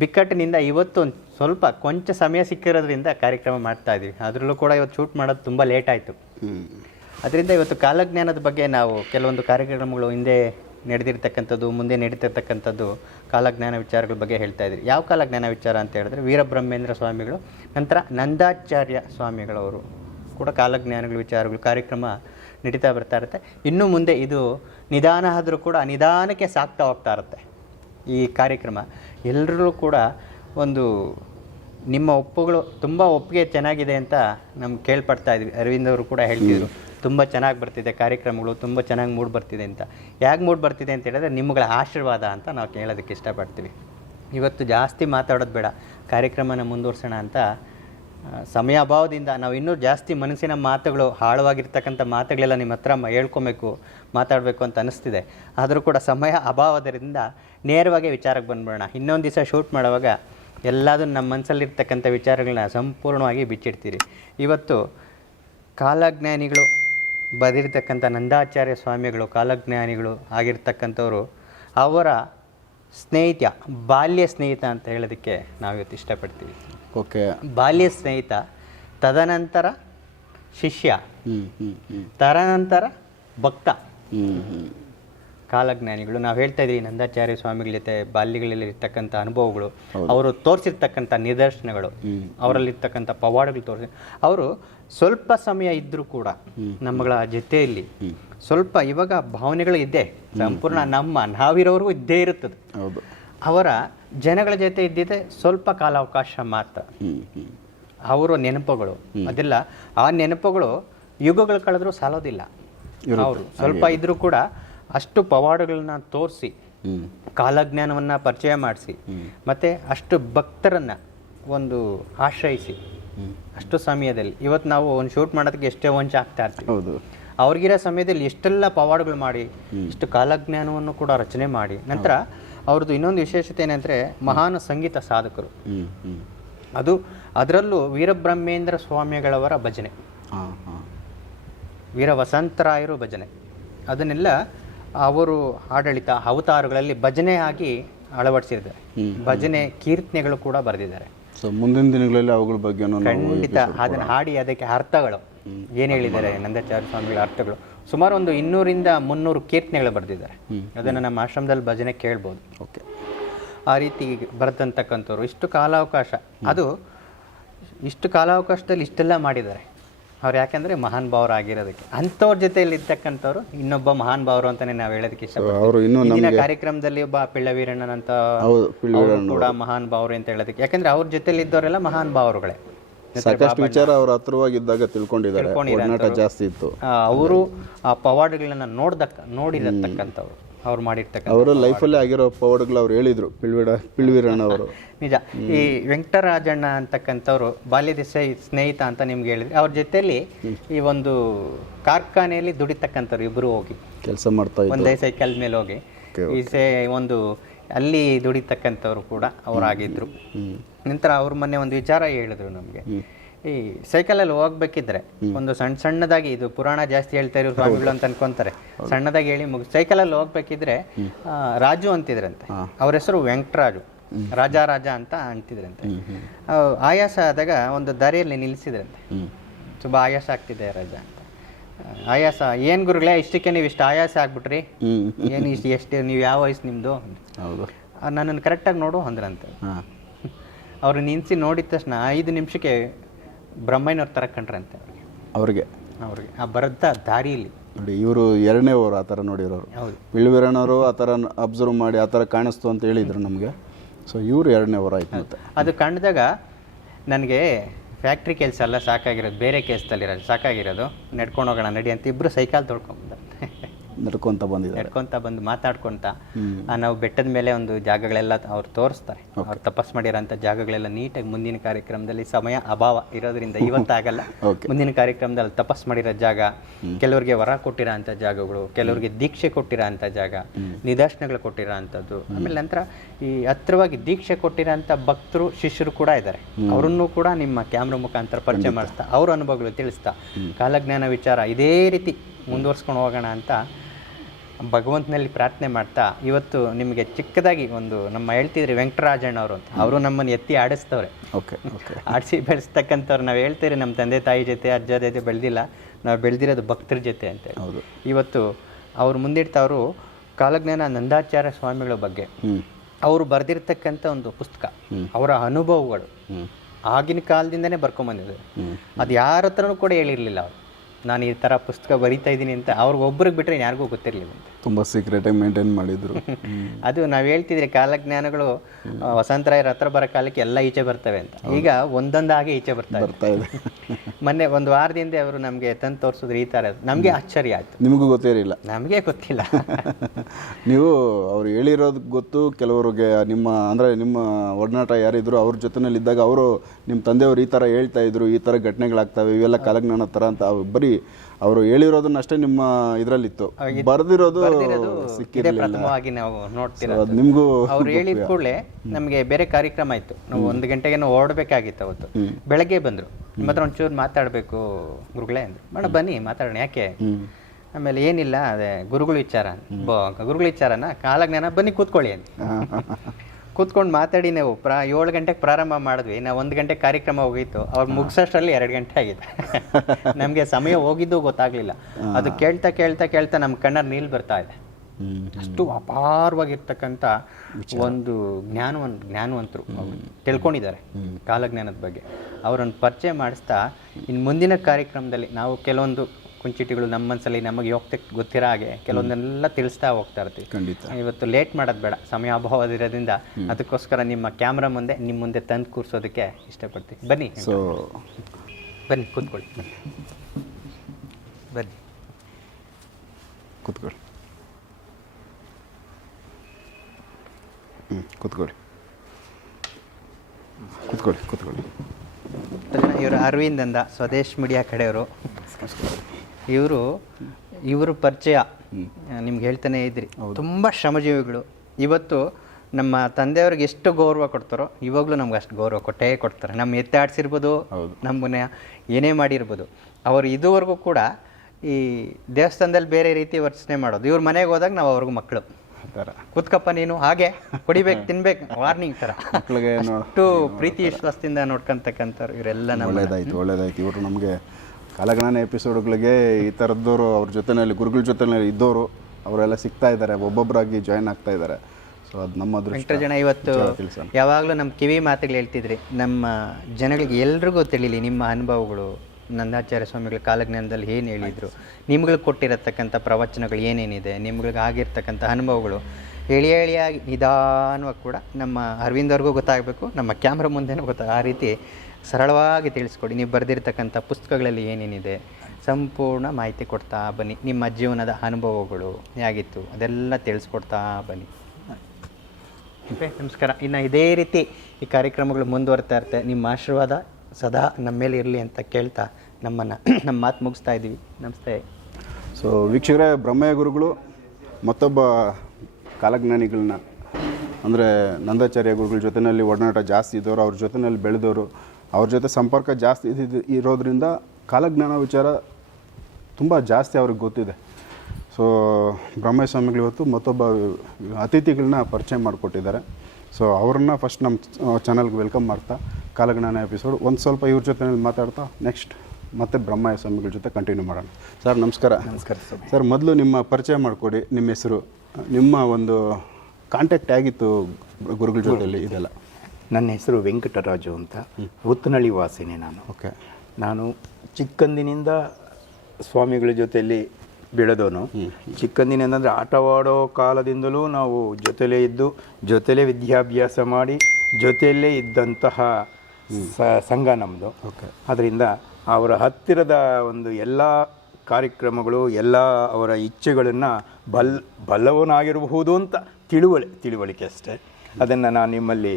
S2: ಬಿಕ್ಕಟ್ಟಿನಿಂದ ಇವತ್ತು ಸ್ವಲ್ಪ ಕೊಂಚ ಸಮಯ ಸಿಕ್ಕಿರೋದ್ರಿಂದ ಕಾರ್ಯಕ್ರಮ ಮಾಡ್ತಾ ಇದ್ದೀವಿ ಅದರಲ್ಲೂ ಕೂಡ ಇವತ್ತು ಶೂಟ್ ಮಾಡೋದು ತುಂಬ ಲೇಟ್ ಆಯಿತು. ಅದರಿಂದ ಇವತ್ತು ಕಾಲಜ್ಞಾನದ ಬಗ್ಗೆ ನಾವು ಕೆಲವೊಂದು ಕಾರ್ಯಕ್ರಮಗಳು ಹಿಂದೆ ನಡೆದಿರ್ತಕ್ಕಂಥದ್ದು, ಮುಂದೆ ನಡೀತಿರ್ತಕ್ಕಂಥದ್ದು ಕಾಲಜ್ಞಾನ ವಿಚಾರಗಳ ಬಗ್ಗೆ ಹೇಳ್ತಾ ಇದ್ರಿ. ಯಾವ ಕಾಲಜ್ಞಾನ ವಿಚಾರ ಅಂತ ಹೇಳಿದ್ರೆ ವೀರಬ್ರಹ್ಮೇಂದ್ರ ಸ್ವಾಮಿಗಳು, ನಂತರ ನಂದಾಚಾರ್ಯ ಸ್ವಾಮಿಗಳವರು ಕೂಡ ಕಾಲಜ್ಞಾನಗಳ ವಿಚಾರಗಳು, ಕಾರ್ಯಕ್ರಮ ನಡೀತಾ ಬರ್ತಾ ಇರುತ್ತೆ. ಇನ್ನು ಮುಂದೆ ಇದು ನಿಧಾನ ಆದರೂ ಕೂಡ ನಿಧಾನಕ್ಕೆ ಸಾಕ್ತಾ ಹೋಗ್ತಾ ಇರುತ್ತೆ ಈ ಕಾರ್ಯಕ್ರಮ. ಎಲ್ಲರೂ ಕೂಡ ಒಂದು ನಿಮ್ಮ ಒಪ್ಪುಗಳು ತುಂಬ ಒಪ್ಪಿಗೆ ಚೆನ್ನಾಗಿದೆ ಅಂತ ನಮ್ಗೆ ಕೇಳ್ಪಡ್ತಾ ಇದ್ವಿ. ಅರವಿಂದ್ ಅವರು ಕೂಡ ಹೇಳ್ತಿದ್ರು. ತುಂಬ ಚೆನ್ನಾಗಿ ಬರ್ತಿದೆ ಕಾರ್ಯಕ್ರಮಗಳು, ತುಂಬ ಚೆನ್ನಾಗಿ ಮೂಡ್ ಬರ್ತಿದೆ ಅಂತ. ಹೇಗೆ ಮೂಡ್ ಬರ್ತಿದೆ ಅಂತ ಹೇಳಿದ್ರೆ ನಿಮ್ಮಗಳ ಆಶೀರ್ವಾದ ಅಂತ ನಾವು ಕೇಳೋದಕ್ಕೆ ಇಷ್ಟಪಡ್ತೀವಿ. ಇವತ್ತು ಜಾಸ್ತಿ ಮಾತಾಡೋದು ಬೇಡ, ಕಾರ್ಯಕ್ರಮನ ಮುಂದುವರ್ಸೋಣ ಅಂತ ಸಮಯ ಅಭಾವದಿಂದ ನಾವು ಇನ್ನೂ ಜಾಸ್ತಿ ಮನಸ್ಸಿನ ಮಾತುಗಳು, ಹಾಳುವಾಗಿರ್ತಕ್ಕಂಥ ಮಾತುಗಳೆಲ್ಲ ನಿಮ್ಮ ಹತ್ರ ಹೇಳ್ಕೊಬೇಕು, ಮಾತಾಡಬೇಕು ಅಂತ ಅನಿಸ್ತಿದೆ. ಆದರೂ ಕೂಡ ಸಮಯ ಅಭಾವದಿಂದ ನೇರವಾಗಿ ವಿಚಾರಕ್ಕೆ ಬಂದ್ಬಿಡೋಣ. ಇನ್ನೊಂದು ದಿವಸ ಶೂಟ್ ಮಾಡುವಾಗ ಎಲ್ಲದನ್ನು ನಮ್ಮ ಮನಸ್ಸಲ್ಲಿರ್ತಕ್ಕಂಥ ವಿಚಾರಗಳನ್ನ ಸಂಪೂರ್ಣವಾಗಿ ಬಿಚ್ಚಿಡ್ತೀರಿ. ಇವತ್ತು ಕಾಲಜ್ಞಾನಿಗಳು ಬದಿರ್ತಕ್ಕಂಥ ನಂದಾಚಾರ್ಯ ಸ್ವಾಮಿಗಳು ಕಾಲಜ್ಞಾನಿಗಳು ಆಗಿರ್ತಕ್ಕಂಥವರು ಅವರ ಸ್ನೇಹಿತ ಬಾಲ್ಯ ಸ್ನೇಹಿತ ಅಂತ ಹೇಳೋದಕ್ಕೆ ನಾವು ಇವತ್ತು ಇಷ್ಟಪಡ್ತೀವಿ.
S1: ಓಕೆ.
S2: ಬಾಲ್ಯ ಸ್ನೇಹಿತ ತದನಂತರ ಶಿಷ್ಯ ತದನಂತರ ಭಕ್ತ. ಕಾಲಜ್ಞಾನಿಗಳು ನಾವು ಹೇಳ್ತಾ ಇದ್ದೀವಿ ನಂದಾಚಾರ್ಯ ಸ್ವಾಮಿಗಳ ಜೊತೆ ಬಾಲ್ಯಗಳಲ್ಲಿ ಇರ್ತಕ್ಕಂಥ ಅನುಭವಗಳು ಅವರು ತೋರಿಸಿರ್ತಕ್ಕಂಥ ನಿದರ್ಶನಗಳು ಅವರಲ್ಲಿರ್ತಕ್ಕಂಥ ಪವಾಡಗಳು ತೋರಿಸಿ ಅವರು ಸ್ವಲ್ಪ ಸಮಯ ಇದ್ದರೂ ಕೂಡ ನಮ್ಮಗಳ ಜೊತೆಯಲ್ಲಿ ಸ್ವಲ್ಪ ಇವಾಗ ಭಾವನೆಗಳು ಇದೆ. ಸಂಪೂರ್ಣ ನಮ್ಮ ನಾವಿರೋರಿಗೂ ಇದ್ದೇ ಇರುತ್ತದೆ.
S1: ಹೌದು.
S2: ಅವರ ಜನಗಳ ಜೊತೆ ಇದ್ದಿದ್ದೆ ಸ್ವಲ್ಪ ಕಾಲಾವಕಾಶ ಮಾತ್ರ. ಅವರ ನೆನಪುಗಳು. ಅದೆಲ್ಲ ಆ ನೆನಪುಗಳು ಯುಗಗಳು ಕಳೆದ್ರೂ ಸಾಲೋದಿಲ್ಲ. ಅವರು ಸ್ವಲ್ಪ ಇದ್ರೂ ಕೂಡ ಅಷ್ಟು ಪವಾಡಗಳನ್ನ ತೋರಿಸಿ ಕಾಲಜ್ಞಾನವನ್ನು ಪರಿಚಯ ಮಾಡಿಸಿ ಮತ್ತೆ ಅಷ್ಟು ಭಕ್ತರನ್ನು ಒಂದು ಆಶ್ರಯಿಸಿ ಅಷ್ಟು ಸಮಯದಲ್ಲಿ. ಇವತ್ತು ನಾವು ಒಂದು ಶೂಟ್ ಮಾಡೋದಕ್ಕೆ ಎಷ್ಟೇ ವಂಚ ಆಗ್ತಾ ಇರ್ತೀವಿ.
S1: ಹೌದು.
S2: ಅವ್ರಿಗಿರೋ ಸಮಯದಲ್ಲಿ ಎಷ್ಟೆಲ್ಲ ಪವಾಡಗಳು ಮಾಡಿ ಇಷ್ಟು ಕಾಲಜ್ಞಾನವನ್ನು ಕೂಡ ರಚನೆ ಮಾಡಿ. ನಂತರ ಅವ್ರದ್ದು ಇನ್ನೊಂದು ವಿಶೇಷತೆ ಏನಂದರೆ ಮಹಾನ್ ಸಂಗೀತ ಸಾಧಕರು. ಅದು ಅದರಲ್ಲೂ ವೀರಬ್ರಹ್ಮೇಂದ್ರ ಸ್ವಾಮಿಗಳವರ ಭಜನೆ. ವೀರ ವಸಂತರಾಯರು ಭಜನೆ. ಅದನ್ನೆಲ್ಲ ಅವರು ಆಡಳಿತ ಅವತಾರಗಳಲ್ಲಿ ಭಜನೆ ಆಗಿ ಅಳವಡಿಸಿದ್ದಾರೆ. ಭಜನೆ ಕೀರ್ತನೆಗಳು ಕೂಡ ಬರೆದಿದ್ದಾರೆ.
S1: ಸೊ ಮುಂದಿನ ದಿನಗಳಲ್ಲಿ ಅವುಗಳ ಬಗ್ಗೆ
S2: ಖಂಡಿತ. ಅದನ್ನು ಹಾಡಿ ಅದಕ್ಕೆ ಅರ್ಥಗಳು. ಏನು ಹೇಳಿದ್ದಾರೆ? ನಂದಾಚಾರ್ಯ ಸ್ವಾಮಿಗಳ ಅರ್ಥಗಳು. ಸುಮಾರು ಒಂದು ಇನ್ನೂರಿಂದ ಮುನ್ನೂರು ಕೀರ್ತನೆಗಳು ಬರೆದಿದ್ದಾರೆ. ಅದನ್ನು ನಮ್ಮ ಆಶ್ರಮದಲ್ಲಿ ಭಜನೆ ಕೇಳ್ಬೋದು.
S1: ಓಕೆ.
S2: ಆ ರೀತಿ ಬರೆದಂತಕ್ಕಂಥವ್ರು. ಇಷ್ಟು ಕಾಲಾವಕಾಶ. ಅದು ಇಷ್ಟು ಕಾಲಾವಕಾಶದಲ್ಲಿ ಇಷ್ಟೆಲ್ಲ ಮಾಡಿದ್ದಾರೆ. ಅವ್ರು ಯಾಕಂದ್ರೆ ಮಹಾನ್ ಭಾವರು ಆಗಿರೋದಕ್ಕೆ. ಅಂಥವ್ರ ಜೊತೆಯಲ್ಲಿ ಇರ್ತಕ್ಕಂಥವ್ರು ಇನ್ನೊಬ್ಬ ಮಹಾನ್ ಭಾವರು ಅಂತಾನೆ ನಾವು ಹೇಳೋದಕ್ಕೆ ಇಷ್ಟಪಡ್ತೀವಿ. ಕಾರ್ಯಕ್ರಮದಲ್ಲಿ ಒಬ್ಬ ಪಿಳ್ಳವೀರಣ್ಣನ್ ಅಂತ
S1: ಹೌದು ಪಿಳ್ಳಿ
S2: ಅವ್ರು ಕೂಡ ಮಹಾನ್ ಭಾವರು ಅಂತ ಹೇಳೋದಕ್ಕೆ. ಯಾಕಂದ್ರೆ ಅವ್ರ ಜೊತೆಲಿ ಇದ್ದವರೆಲ್ಲ ಮಹಾನ್ ಭಾವರುಗಳೇ
S1: ಸಾಕಷ್ಟು ವಿಚಾರ ಅವ್ರ ಹತ್ರವಾಗಿದ್ದಾಗ ತಿಳ್ಕೊಂಡಿದ್ದಾರೆ. ಜಾಸ್ತಿ ಇತ್ತು.
S2: ಅವರು ಆ ಪವಾಡಗಳನ್ನ ನೋಡ್ದಕ್ಕ ನೋಡಿರತಕ್ಕಂಥವ್ರು. ಅವ್ರು ಮಾಡಿರ್ತಕ್ಕಂಥ
S1: ಅವರು ಲೈಫಲ್ಲೇ ಆಗಿರೋ ಪವಾಡಗಳು ಅವ್ರು ಹೇಳಿದ್ರು ಪಿಳ್ವಿಡ ಪಿಳ್ವಿರಣ್ಣ ಅವರು.
S2: ನಿಜ. ಈ ವೆಂಕಟರಾಜಣ್ಣ ಅಂತಕ್ಕಂಥವ್ರು ಬಾಲ್ಯದ ದಿಸೆ ಸ್ನೇಹಿತ ಅಂತ ನಿಮ್ಗೆ ಹೇಳಿದ್ರು ಅವ್ರ ಜೊತೆಯಲ್ಲಿ ಈ ಒಂದು ಕಾರ್ಖಾನೆಯಲ್ಲಿ ದುಡಿತಕ್ಕಂಥವ್ರು ಇಬ್ಬರು ಹೋಗಿ.
S1: ಕೆಲಸ ಮಾಡ್ತಾ
S2: ಒಂದೇ ಸೈಕಲ್ ಮೇಲೆ ಹೋಗಿ. ಈ ಸೇ ಒಂದು ಅಲ್ಲಿ ದುಡಿತಕ್ಕಂಥವ್ರು ಕೂಡ ಅವರಾಗಿದ್ರು. ನಂತರ ಅವ್ರ ಮೊನ್ನೆ ಒಂದು ವಿಚಾರ ಹೇಳಿದ್ರು ನಮಗೆ. ಈ ಸೈಕಲಲ್ಲಿ ಹೋಗ್ಬೇಕಿದ್ರೆ ಒಂದು ಸಣ್ಣ ಸಣ್ಣದಾಗಿ ಇದು ಪುರಾಣ ಜಾಸ್ತಿ ಹೇಳ್ತಾ ಇರೋ ಸ್ವಾಮಿಗಳು ಅಂತ ಅನ್ಕೊಂತಾರೆ. ಸಣ್ಣದಾಗಿ ಹೇಳಿ ಮುಗಿ ಸೈಕಲಲ್ಲಿ ಹೋಗ್ಬೇಕಿದ್ರೆ ಆ, ರಾಜು ಅಂತಿದ್ರಂತೆ. ಅವ್ರ ಹೆಸರು ವೆಂಕಟರಾಜು. ರಾಜ ರಾಜ ಅಂತ ಅಂತಿದ್ರಂತೆ. ಆಯಾಸ ಆದಾಗ ಒಂದು ದಾರಿಯಲ್ಲಿ ನಿಲ್ಲಿಸಿದ್ರಂತೆ ತುಂಬಾ ಆಯಾಸ ಆಗ್ತಿದೆ ರಾಜ ಅಂತ. ಆಯಾಸ ಏನ್ ಗುರುಗಳೇ ಇಷ್ಟಕ್ಕೆ ನೀವು ಇಷ್ಟು ಆಯಾಸ ಆಗ್ಬಿಟ್ರಿ. ಏನು ಇಷ್ಟು ಎಷ್ಟು ನೀವು ಯಾವ ವಯಸ್ಸು ನಿಮ್ಮದು
S1: ಹೌದು.
S2: ನನ್ನನ್ನು ಕರೆಕ್ಟಾಗಿ ನೋಡು ಅಂದ್ರಂತೆ.
S1: ಅವ್ರು
S2: ಅವರು ನಿನ್ಸಿ ನೋಡಿದ ತಕ್ಷಣ ಐದು ನಿಮಿಷಕ್ಕೆ ಬ್ರಹ್ಮಯ್ಯನವ್ರು ತರ ಕಂಡ್ರಂತೆ ಅವ್ರಿಗೆ.
S1: ಅವ್ರಿಗೆ.
S2: ಅವ್ರಿಗೆ. ಆ ಬರದ ದಾರಿಯಲ್ಲಿ.
S1: ನೋಡಿ ಇವರು ಎರಡನೇ ಅವರು ಆ ಥರ ನೋಡಿರೋರು.
S2: ಹೌದು.
S1: ಆ ಥರ ಅಬ್ಸರ್ವ್ ಮಾಡಿ ಆ ಥರ ಕಾಣಿಸ್ತು ಅಂತ ಹೇಳಿದ್ರು ನಮಗೆ. ಸೊ ಇವರು ಎರಡನೇ ಓರ್ ಆಯ್ತು ಮತ್ತೆ.
S2: ಅದು ಕಂಡದಾಗ ನನಗೆ ಫ್ಯಾಕ್ಟ್ರಿ ಕೆಲಸ ಎಲ್ಲ ಸಾಕಾಗಿರೋದು ಬೇರೆ ಕೆಲಸದಲ್ಲಿರೋದು ಸಾಕಾಗಿರೋದು ನಡ್ಕೊಂಡು ಹೋಗೋಣ ನಡಿ ಅಂತ ಇಬ್ಬರು ಸೈಕಲ್ ತೊಳ್ಕೊಂಬಂದ
S1: ನಡ್ಕೊತ ಬಂದಿದ್ದಾರೆ.
S2: ನಡ್ಕೊಂತ ಬಂದು ಮಾತಾಡ್ಕೊಂತ. ಆ, ನಾವು ಬೆಟ್ಟದ ಮೇಲೆ ಒಂದು ಜಾಗಗಳೆಲ್ಲ ಅವ್ರು ತೋರಿಸ್ತಾರೆ. ಅವ್ರು ತಪಸ್ ಮಾಡಿರೋಂಥ ಜಾಗಗಳೆಲ್ಲ ನೀಟಾಗಿ ಮುಂದಿನ ಕಾರ್ಯಕ್ರಮದಲ್ಲಿ ಸಮಯ ಅಭಾವ ಇರೋದ್ರಿಂದ ಇವತ್ತಾಗಲ್ಲ.
S1: Okay.
S2: ಮುಂದಿನ ಕಾರ್ಯಕ್ರಮದಲ್ಲಿ ತಪಸ್ ಮಾಡಿರೋ ಜಾಗ ಕೆಲವರಿಗೆ ವರ ಕೊಟ್ಟಿರೋ ಅಂಥ ಜಾಗಗಳು ಕೆಲವರಿಗೆ ದೀಕ್ಷೆ ಕೊಟ್ಟಿರೋ ಅಂಥ ಜಾಗ ನಿದರ್ಶನಗಳು ಕೊಟ್ಟಿರೋ ಅಂಥದ್ದು ಆಮೇಲೆ ನಂತರ ಈ ಹತ್ರವಾಗಿ ದೀಕ್ಷೆ ಕೊಟ್ಟಿರೋ ಅಂಥ ಭಕ್ತರು ಶಿಷ್ಯರು ಕೂಡ ಇದ್ದಾರೆ. ಅವರನ್ನು ಕೂಡ ನಿಮ್ಮ ಕ್ಯಾಮ್ರಾ ಮುಖಾಂತರ ಪರಿಚಯ ಮಾಡಿಸ್ತಾ ಅವ್ರ ಅನುಭವಗಳು ತಿಳಿಸ್ತಾ ಕಾಲಜ್ಞಾನ ವಿಚಾರ ಇದೇ ರೀತಿ ಮುಂದುವರ್ಸ್ಕೊಂಡು ಹೋಗೋಣ ಅಂತ ಭಗವಂತನಲ್ಲಿ ಪ್ರಾರ್ಥನೆ ಮಾಡ್ತಾ ಇವತ್ತು ನಿಮಗೆ ಚಿಕ್ಕದಾಗಿ ಒಂದು ನಮ್ಮ ಹೇಳ್ತಿದ್ರಿ ವೆಂಕಟರಾಜಣ್ಣ ಅವರು ಅಂತ ಅವರು ನಮ್ಮನ್ನು ಎತ್ತಿ ಆಡಿಸ್ತವ್ರೆ.
S1: Okay okay.
S2: ಆಡಿಸಿ ಬೆಳೆಸ್ತಕ್ಕಂಥವ್ರು ನಾವು ಹೇಳ್ತೀರಿ ನಮ್ಮ ತಂದೆ ತಾಯಿ ಜೊತೆ ಅಜ್ಜ ಜೊತೆ ಬೆಳೆದಿಲ್ಲ. ನಾವು ಬೆಳೆದಿರೋದು ಭಕ್ತರ ಜೊತೆ ಅಂತ
S1: ಹೌದು.
S2: ಇವತ್ತು ಅವ್ರು ಮುಂದಿಡ್ತವರು ಕಾಲಜ್ಞಾನ ನಂದಾಚಾರ್ಯ ಸ್ವಾಮಿಗಳ ಬಗ್ಗೆ. ಅವರು ಬರೆದಿರ್ತಕ್ಕಂಥ ಒಂದು ಪುಸ್ತಕ. ಅವರ ಅನುಭವಗಳು. ಆಗಿನ ಕಾಲದಿಂದನೇ
S1: ಬರ್ಕೊಂಬಂದಿದ್ದಾರೆ
S2: ಅದು ಯಾರ ಹತ್ರನೂ ಕೂಡ ಹೇಳಿರಲಿಲ್ಲ ಅವರು. ನಾನು ಈ ಥರ ಪುಸ್ತಕ ಬರಿತಾ ಇದ್ದೀನಿ ಅಂತ ಅವ್ರಿಗೆ ಒಬ್ರಿಗೆ ಬಿಟ್ಟರೆ ಯಾರಿಗೂ ಗೊತ್ತಿರಲಿಲ್ಲ.
S1: ತುಂಬ ಸೀಕ್ರೆಟಾಗಿ ಮೇಂಟೈನ್ ಮಾಡಿದ್ರು.
S2: ಅದು ನಾವು ಹೇಳ್ತಿದ್ರೆ ಕಾಲಜ್ಞಾನಗಳು ವಸಂತರಾಯರ ಹತ್ರ ಬರೋ ಕಾಲಕ್ಕೆ ಎಲ್ಲ ಈಚೆ ಬರ್ತವೆ ಅಂತ. ಈಗ ಒಂದೊಂದಾಗೆ ಈಚೆ ಬರ್ತಾ ಇದೆ.
S1: ಬರ್ತಾ ಇದೆ.
S2: ಮೊನ್ನೆ ಒಂದು ವಾರದಿಂದ ಅವರು ನಮಗೆ ತಂದು ತೋರಿಸಿದ್ರು ಈ ಥರ. ನಮಗೆ ಆಶ್ಚರ್ಯ ಆಯ್ತು.
S1: ನಿಮಗೂ ಗೊತ್ತಿರಲಿಲ್ಲ.
S2: ನಮಗೆ ಗೊತ್ತಿಲ್ಲ.
S1: ನೀವು ಅವ್ರು ಹೇಳಿರೋದು ಗೊತ್ತು ಕೆಲವರಿಗೆ ನಿಮ್ಮ ಅಂದರೆ ನಿಮ್ಮ ಒಡನಾಟ ಯಾರಿದ್ರು ಅವ್ರ ಜೊತೆನಲ್ಲಿದ್ದಾಗ ಅವರು ನಿಮ್ಮ ತಂದೆಯವರು ಈ ಥರ ಹೇಳ್ತಾ ಇದ್ರು ಈ ಥರ ಘಟನೆಗಳಾಗ್ತವೆ ಇವೆಲ್ಲ ಕಾಲಜ್ಞಾನ ಥರ ಅಂತ ಅವು ಅವರು ಹೇಳಿರೋದನ್ನ ಅಷ್ಟೇ ನಿಮ್ಮ ಇದರಲ್ಲಿತ್ತು. ಬರೆದಿರೋದು
S2: ಪ್ರಥಮವಾಗಿ ನಾವು
S1: ನೋಡ್ತಿರೋದು. ನಿಮಗೂ
S2: ಅವ್ರು ಹೇಳಿದ ಕೂಡಲೇ ನಮಗೆ ಬೇರೆ ಕಾರ್ಯಕ್ರಮ ಆಯ್ತು ನಾವು ಒಂದು ಗಂಟೆಗೆ ನಾವು ಹೊರಡ್ಬೇಕಾಗಿತ್ತು ಅವತ್ತು ಬೆಳಗ್ಗೆ ಬಂದರು. ನಿಮ್ಮ ಹತ್ರ ಒಂಚೂರು ಮಾತಾಡಬೇಕು ಗುರುಗಳೇ ಅಂದ್ರು. ಮೇಡಮ್ ಬನ್ನಿ ಮಾತಾಡೋಣ. ಯಾಕೆ? ಆಮೇಲೆ ಏನಿಲ್ಲ ಅದೇ ಗುರುಗಳ ವಿಚಾರ. ಗುರುಗಳ ವಿಚಾರನ ಕಾಲಜ್ಞಾನ ಬನ್ನಿ ಕೂತ್ಕೊಳ್ಳಿ ಅಂತ. ಕೂತ್ಕೊಂಡು ಮಾತಾಡಿ ನಾವು. ಪ್ರ ಏಳು ಗಂಟೆಗೆ ಪ್ರಾರಂಭ ಮಾಡಿದ್ವಿ. ನಾವು ಒಂದು ಗಂಟೆ ಕಾರ್ಯಕ್ರಮ ಹೋಗಿತ್ತು. ಅವ್ರು ಮುಗಿಸೋಷ್ಟರಲ್ಲಿ ಎರಡು ಗಂಟೆ ಆಗಿದೆ. ನಮಗೆ ಸಮಯ ಹೋಗಿದ್ದು ಗೊತ್ತಾಗ್ಲಿಲ್ಲ. ಅದು ಕೇಳ್ತಾ ಕೇಳ್ತಾ ಕೇಳ್ತಾ ನಮ್ಮ ಕಣ್ಣರ್ ನೀಲ್ ಬರ್ತಾ ಇದೆ. ಅಷ್ಟು ಅಪಾರವಾಗಿರ್ತಕ್ಕಂಥ ಒಂದು ಜ್ಞಾನವಂತ ಜ್ಞಾನವಂತರು ತಿಳ್ಕೊಂಡಿದ್ದಾರೆ ಕಾಲಜ್ಞಾನದ ಬಗ್ಗೆ. ಅವರನ್ನು ಪರಿಚಯ ಮಾಡಿಸ್ತಾ ಇನ್ನು ಮುಂದಿನ ಕಾರ್ಯಕ್ರಮದಲ್ಲಿ ನಾವು ಕೆಲವೊಂದು ಕುಂಚಿಟಿಗಳು ನಮ್ಮ ಮನಸ್ಸಲ್ಲಿ ನಮಗೆ ಹೋಗ್ತಕ್ಕೆ ಗೊತ್ತಿರೋ ಹಾಗೆ ಕೆಲವೊಂದೆಲ್ಲ ತಿಳಿಸ್ತಾ ಹೋಗ್ತಾ ಇರ್ತೀವಿ.
S1: ಖಂಡಿತ.
S2: ಇವತ್ತು ಲೇಟ್ ಮಾಡೋದು ಬೇಡ ಸಮಯ ಅಭಾವದಿರೋದ್ರಿಂದ ಅದಕ್ಕೋಸ್ಕರ ನಿಮ್ಮ ಕ್ಯಾಮ್ರಾ ಮುಂದೆ ನಿಮ್ಮ ಮುಂದೆ ತಂದು ಕೂರಿಸೋದಕ್ಕೆ ಇಷ್ಟಪಡ್ತೀವಿ. ಬನ್ನಿ
S1: ಸೊ
S2: ಬನ್ನಿ ಕೂತ್ಕೊಳ್ಳಿ. ಬನ್ನಿ.
S1: ಕೂತ್ಕೊಳ್ಳಿ. ಹ್ಞೂ ಕೂತ್ಕೊಳ್ಳಿ. ಕೂತ್ಕೊಳ್ಳಿ ಕೂತ್ಕೊಳ್ಳಿ.
S2: ಇವರು ಅರವಿಂದ್ ಅಂದ ಸ್ವದೇಶ್ ಮೀಡಿಯಾ ಕಡೆಯವರು. ಇವರು ಇವರು ಪರಿಚಯ. ನಿಮ್ಗೆ ಹೇಳ್ತಾನೆ ಇದ್ರಿ. ತುಂಬ ಶ್ರಮಜೀವಿಗಳು. ಇವತ್ತು ನಮ್ಮ ತಂದೆಯವ್ರಿಗೆ ಎಷ್ಟು ಗೌರವ ಕೊಡ್ತಾರೋ ಇವಾಗಲೂ ನಮ್ಗೆ ಅಷ್ಟು ಗೌರವ ಕೊಟ್ಟೇ ಕೊಡ್ತಾರೆ. ನಮ್ಮ ಎತ್ತಾಡ್ಸಿರ್ಬೋದು. ನಮ್ಮನ್ನ ಏನೇ ಮಾಡಿರ್ಬೋದು. ಅವರು ಇದುವರೆಗೂ ಕೂಡ ಈ ದೇವಸ್ಥಾನದಲ್ಲಿ ಬೇರೆ ರೀತಿ ವರ್ಚನೆ ಮಾಡೋದು. ಇವ್ರ ಮನೆಗೆ ಹೋದಾಗ ನಾವು ಅವ್ರಿಗೂ ಮಕ್ಕಳು. ಕುತ್ಕಪ್ಪ ನೀನು ಹಾಗೆ. ಕುಡಿಬೇಕು ತಿನ್ಬೇಕು. ವಾರ್ನಿಂಗ್
S1: ತರ
S2: ಅಷ್ಟು ಪ್ರೀತಿ ವಿಶ್ವಾಸದಿಂದ ನೋಡ್ಕೊಂತಕ್ಕಂಥವ್ರು ಇವರೆಲ್ಲ
S1: ಒಳ್ಳೇದಾಯ್ತು ಒಳ್ಳೇದಾಯ್ತು. ಇವರು ನಮಗೆ ಕಾಲಗಣನ ಎಪಿಸೋಡ್ಗಳಿಗೆ ಈ ಥರದ್ದವರು ಅವ್ರ ಜೊತೆಯಲ್ಲಿ ಗುರುಗಳ ಜೊತೆಯಲ್ಲಿ ಇದ್ದವರು ಅವರೆಲ್ಲ ಸಿಗ್ತಾ ಇದ್ದಾರೆ ಒಬ್ಬೊಬ್ಬರಾಗಿ ಜಾಯ್ನ್ ಆಗ್ತಾ ಇದ್ದಾರೆ. ಸೊ ಅದು ನಮ್ಮ ಅದೃಷ್ಟ.
S2: ಎಂಟು ಜನ ಇವತ್ತು ಯಾವಾಗಲೂ ನಮ್ಮ ಕಿವಿ ಮಾತುಗಳು ಹೇಳ್ತಿದ್ರಿ ನಮ್ಮ ಜನಗಳಿಗೆ ಎಲ್ರಿಗೂ ತಿಳಿಲಿ ನಿಮ್ಮ ಅನುಭವಗಳು ನಂದಾಚಾರ್ಯ ಸ್ವಾಮಿಗಳ ಕಾಲಜ್ಞಾನದಲ್ಲಿ ಏನು ಹೇಳಿದರು ನಿಮ್ಗಳು ಕೊಟ್ಟಿರತಕ್ಕಂಥ ಪ್ರವಚನಗಳು ಏನೇನಿದೆ ನಿಮ್ಗಳಿಗೆ ಆಗಿರ್ತಕ್ಕಂಥ ಅನುಭವಗಳು ಹೇಳಿ ಎಳಿಯಾಗಿ ನಿಧಾನವಾಗಿ ಕೂಡ ನಮ್ಮ ಅರವಿಂದವ್ರಿಗೂ ಗೊತ್ತಾಗಬೇಕು ನಮ್ಮ ಕ್ಯಾಮ್ರಾ ಮುಂದೆನೂ ಗೊತ್ತಾಗ ಆ ರೀತಿ ಸರಳವಾಗಿ ತಿಳಿಸ್ಕೊಡಿ. ನೀವು ಬರೆದಿರ್ತಕ್ಕಂಥ ಪುಸ್ತಕಗಳಲ್ಲಿ ಏನೇನಿದೆ? ಸಂಪೂರ್ಣ ಮಾಹಿತಿ ಕೊಡ್ತಾ ಬನ್ನಿ. ನಿಮ್ಮ ಜೀವನದ ಅನುಭವಗಳು ಹೇಗಿತ್ತು? ಅದೆಲ್ಲ ತಿಳಿಸ್ಕೊಡ್ತಾ ಬನ್ನಿ. ನಮಸ್ಕಾರ. ಇನ್ನು ಇದೇ ರೀತಿ ಈ ಕಾರ್ಯಕ್ರಮಗಳು ಮುಂದುವರ್ತಾ ಇರುತ್ತೆ. ನಿಮ್ಮ ಆಶೀರ್ವಾದ ಸದಾ ನಮ್ಮ ಮೇಲೆ ಇರಲಿ ಅಂತ ಕೇಳ್ತಾ ನಮ್ಮನ್ನು ನಮ್ಮ ಮಾತು ಮುಗಿಸ್ತಾ ಇದ್ದೀವಿ. ನಮಸ್ತೆ.
S1: ಸೊ ವೀಕ್ಷಕರೇ, ಬ್ರಹ್ಮಯ್ಯ ಗುರುಗಳು, ಮತ್ತೊಬ್ಬ ಕಾಲಜ್ಞಾನಿಗಳನ್ನ, ಅಂದರೆ ನಂದಾಚಾರ್ಯ ಗುರುಗಳ ಜೊತೆಯಲ್ಲಿ ಒಡನಾಟ ಜಾಸ್ತಿ ಇದ್ದವರು, ಅವ್ರ ಜೊತೆಯಲ್ಲಿ ಬೆಳೆದವರು ಅವ್ರ ಜೊತೆ ಸಂಪರ್ಕ ಜಾಸ್ತಿ ಇರೋದ್ರಿಂದ ಕಾಲಜ್ಞಾನ ವಿಚಾರ ತುಂಬ ಜಾಸ್ತಿ ಅವ್ರಿಗೆ ಗೊತ್ತಿದೆ. ಸೊ ಬ್ರಹ್ಮಸ್ವಾಮಿಗಳು ಇವತ್ತು ಮತ್ತೊಬ್ಬ ಅತಿಥಿಗಳನ್ನ ಪರಿಚಯ ಮಾಡಿಕೊಟ್ಟಿದ್ದಾರೆ. ಸೊ ಅವ್ರನ್ನ ಫಸ್ಟ್ ನಮ್ಮ ಚಾನಲ್ಗೆ ವೆಲ್ಕಮ್ ಮಾಡ್ತಾ ಕಾಲಜ್ಞಾನ ಎಪಿಸೋಡ್ ಒಂದು ಸ್ವಲ್ಪ ಇವ್ರ ಜೊತೆ ಮಾತಾಡ್ತಾ ನೆಕ್ಸ್ಟ್ ಮತ್ತೆ ಬ್ರಹ್ಮಯ್ಯ ಸ್ವಾಮಿಗಳ ಜೊತೆ ಕಂಟಿನ್ಯೂ ಮಾಡೋಣ. ಸರ್ ನಮಸ್ಕಾರ.
S3: ನಮಸ್ಕಾರ ಸ್ವಾಮಿ.
S1: ಸರ್ ಮೊದಲು ನಿಮ್ಮ ಪರಿಚಯ ಮಾಡಿಕೊಡಿ ನಿಮ್ಮ ಹೆಸರು ನಿಮ್ಮ ಒಂದು ಕಾಂಟ್ಯಾಕ್ಟ್ ಆಗಿತ್ತು ಗುರುಗಳ ಜೊತೆಯಲ್ಲಿ ಇದೆಲ್ಲ?
S3: ನನ್ನ ಹೆಸರು ವೆಂಕಟರಾಜು ಅಂತ. ಉತ್ತನಳ್ಳಿ ವಾಸಿನಿ ನಾನು.
S1: ಓಕೆ.
S3: ನಾನು ಚಿಕ್ಕಂದಿನಿಂದ ಸ್ವಾಮಿಗಳ ಜೊತೆಯಲ್ಲಿ ಬೆಳೆದವನು. ಚಿಕ್ಕಂದಿನಿಂದ ಅಂದರೆ ಆಟವಾಡೋ ಕಾಲದಿಂದಲೂ ನಾವು ಜೊತೆಲೇ ಇದ್ದು ಜೊತೆಲೇ ವಿದ್ಯಾಭ್ಯಾಸ ಮಾಡಿ ಜೊತೆಯಲ್ಲೇ ಇದ್ದಂತಹ ಸಂಘ ನಮ್ಮದು
S1: ಓಕೆ.
S3: ಅದರಿಂದ ಅವರ ಹತ್ತಿರದ ಒಂದು ಎಲ್ಲ ಕಾರ್ಯಕ್ರಮಗಳು ಎಲ್ಲ ಅವರ ಇಚ್ಛೆಗಳನ್ನು ಬಲ್ ಬಲ್ಲವನಾಗಿರಬಹುದು ಅಂತ ತಿಳುವಳಿ ತಿಳುವಳಿಕೆ ಅಷ್ಟೇ. ಅದನ್ನು ನಾನು ನಿಮ್ಮಲ್ಲಿ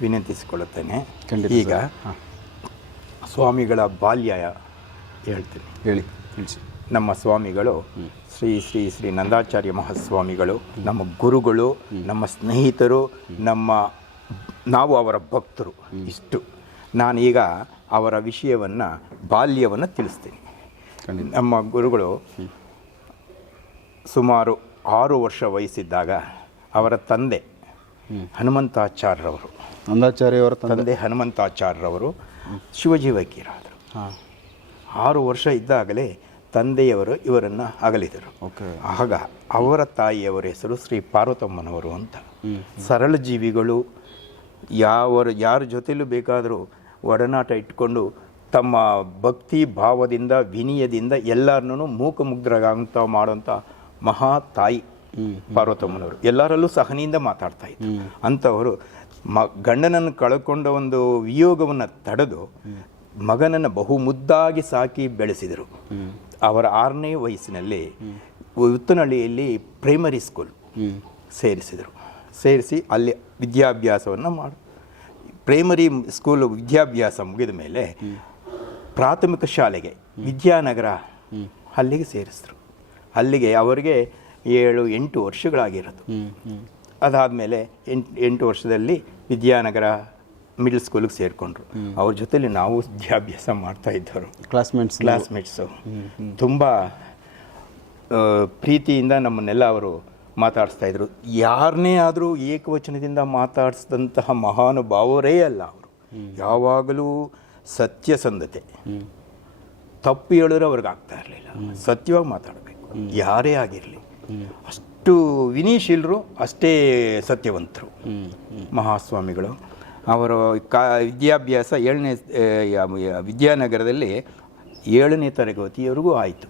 S3: ವಿನಂತಿಸಿಕೊಳ್ಳುತ್ತೇನೆ.
S1: ಖಂಡಿತ
S3: ಈಗ ಸ್ವಾಮಿಗಳ ಬಾಲ್ಯ ಹೇಳ್ತೀನಿ.
S1: ಹೇಳಿ. ತಿಳಿಸಿ.
S3: ನಮ್ಮ ಸ್ವಾಮಿಗಳು ಶ್ರೀ ಶ್ರೀ ಶ್ರೀ ನಂದಾಚಾರ್ಯ ಮಹಾಸ್ವಾಮಿಗಳು ನಮ್ಮ ಗುರುಗಳು ನಮ್ಮ ಸ್ನೇಹಿತರು ನಮ್ಮ ನಾವು ಅವರ ಭಕ್ತರು ಇಷ್ಟು. ನಾನೀಗ ಅವರ ವಿಷಯವನ್ನು ಬಾಲ್ಯವನ್ನು ತಿಳಿಸ್ತೀನಿ. ನಮ್ಮ ಗುರುಗಳು ಸುಮಾರು ಆರು ವರ್ಷ ವಯಸ್ಸಿದ್ದಾಗ ಅವರ ತಂದೆ ಹನುಮಂತಾಚಾರ್ಯರವರು
S1: ನಂದಾಚಾರ್ಯ ಅವರ ತಂದೆ
S3: ಹನುಮಂತಾಚಾರ್ಯರವರು ಶಿವಜಿ ವಕೀಲರಾದರು ಆರು ವರ್ಷ ಇದ್ದಾಗಲೇ ತಂದೆಯವರು ಇವರನ್ನು ಅಗಲಿದರು.
S1: ಓಕೆ.
S3: ಆಗ ಅವರ ತಾಯಿಯವರ ಹೆಸರು ಶ್ರೀ ಪಾರ್ವತಮ್ಮನವರು ಅಂತ. ಸರಳ ಜೀವಿಗಳು ಯಾವ ಯಾರ ಜೊತೆಯಲ್ಲೂ ಬೇಕಾದರೂ ಒಡನಾಟ ಇಟ್ಕೊಂಡು ತಮ್ಮ ಭಕ್ತಿ ಭಾವದಿಂದ ವಿನಯದಿಂದ ಎಲ್ಲರನ್ನೂ ಮೂಕಮುಗ್ಧರಾಗಂತ ಮಾಡುವಂಥ ಮಹಾ ತಾಯಿ ಪಾರ್ವತಮ್ಮನವರು. ಎಲ್ಲರಲ್ಲೂ ಸಹನೆಯಿಂದ ಮಾತಾಡ್ತಾ ಇದ್ದರು. ಅಂಥವರು ಮ, ಗಂಡನನ್ನು ಕಳ್ಕೊಂಡ ಒಂದು ವಿಯೋಗವನ್ನು ತಡೆದು ಮಗನನ್ನು ಬಹುಮುದ್ದಾಗಿ ಸಾಕಿ ಬೆಳೆಸಿದರು. ಅವರ ಆರನೇ ವಯಸ್ಸಿನಲ್ಲಿ ಉತ್ತನಹಳ್ಳಿಯಲ್ಲಿ ಪ್ರೈಮರಿ ಸ್ಕೂಲ್ ಸೇರಿಸಿದರು. ಸೇರಿಸಿ ಅಲ್ಲಿ ವಿದ್ಯಾಭ್ಯಾಸವನ್ನು ಮಾಡಿ ಪ್ರೈಮರಿ ಸ್ಕೂಲ್ ವಿದ್ಯಾಭ್ಯಾಸ ಮುಗಿದ ಮೇಲೆ ಪ್ರಾಥಮಿಕ ಶಾಲೆಗೆ ವಿದ್ಯಾನಗರ ಅಲ್ಲಿಗೆ ಸೇರಿಸಿದ್ರು. ಅಲ್ಲಿಗೆ ಅವರಿಗೆ ಏಳು ಎಂಟು ವರ್ಷಗಳಾಗಿರೋದು. ಅದಾದಮೇಲೆ ಎಂಟು ಎಂಟು ವರ್ಷದಲ್ಲಿ ವಿದ್ಯಾನಗರ ಮಿಡ್ಲ್ ಸ್ಕೂಲಿಗೆ ಸೇರಿಕೊಂಡ್ರು. ಅವ್ರ ಜೊತೆಲಿ ನಾವು ವಿದ್ಯಾಭ್ಯಾಸ ಮಾಡ್ತಾ ಇದ್ದವರು.
S1: ಕ್ಲಾಸ್ಮೇಟ್ಸ್
S3: ಕ್ಲಾಸ್ಮೇಟ್ಸು ತುಂಬ ಪ್ರೀತಿಯಿಂದ ನಮ್ಮನ್ನೆಲ್ಲ ಅವರು ಮಾತಾಡಿಸ್ತಾ ಇದ್ರು. ಯಾರನ್ನೇ ಆದರೂ ಏಕವಚನದಿಂದ ಮಾತಾಡಿಸಿದಂತಹ ಮಹಾನುಭಾವರೇ ಅಲ್ಲ ಅವರು. ಯಾವಾಗಲೂ ಸತ್ಯಸಂಧತೆ ತಪ್ಪು ಹೇಳಿದ್ರೆ ಅವ್ರಿಗೆ ಆಗ್ತಾ ಇರಲಿಲ್ಲ ಸತ್ಯವಾಗಿ ಮಾತಾಡಬೇಕು. ಯಾರೇ ಆಗಿರಲಿ. ಅಷ್ಟು ವಿನೀಶೀಲರು ಅಷ್ಟೇ ಸತ್ಯವಂತರು. ಮಹಾಸ್ವಾಮಿಗಳು. ಅವರು ಕಾ ವಿದ್ಯಾಭ್ಯಾಸ ಏಳನೇ ಆ, ವಿದ್ಯಾನಗರದಲ್ಲಿ ಏಳನೇ ತರಗತಿಯವರೆಗೂ ಆಯಿತು.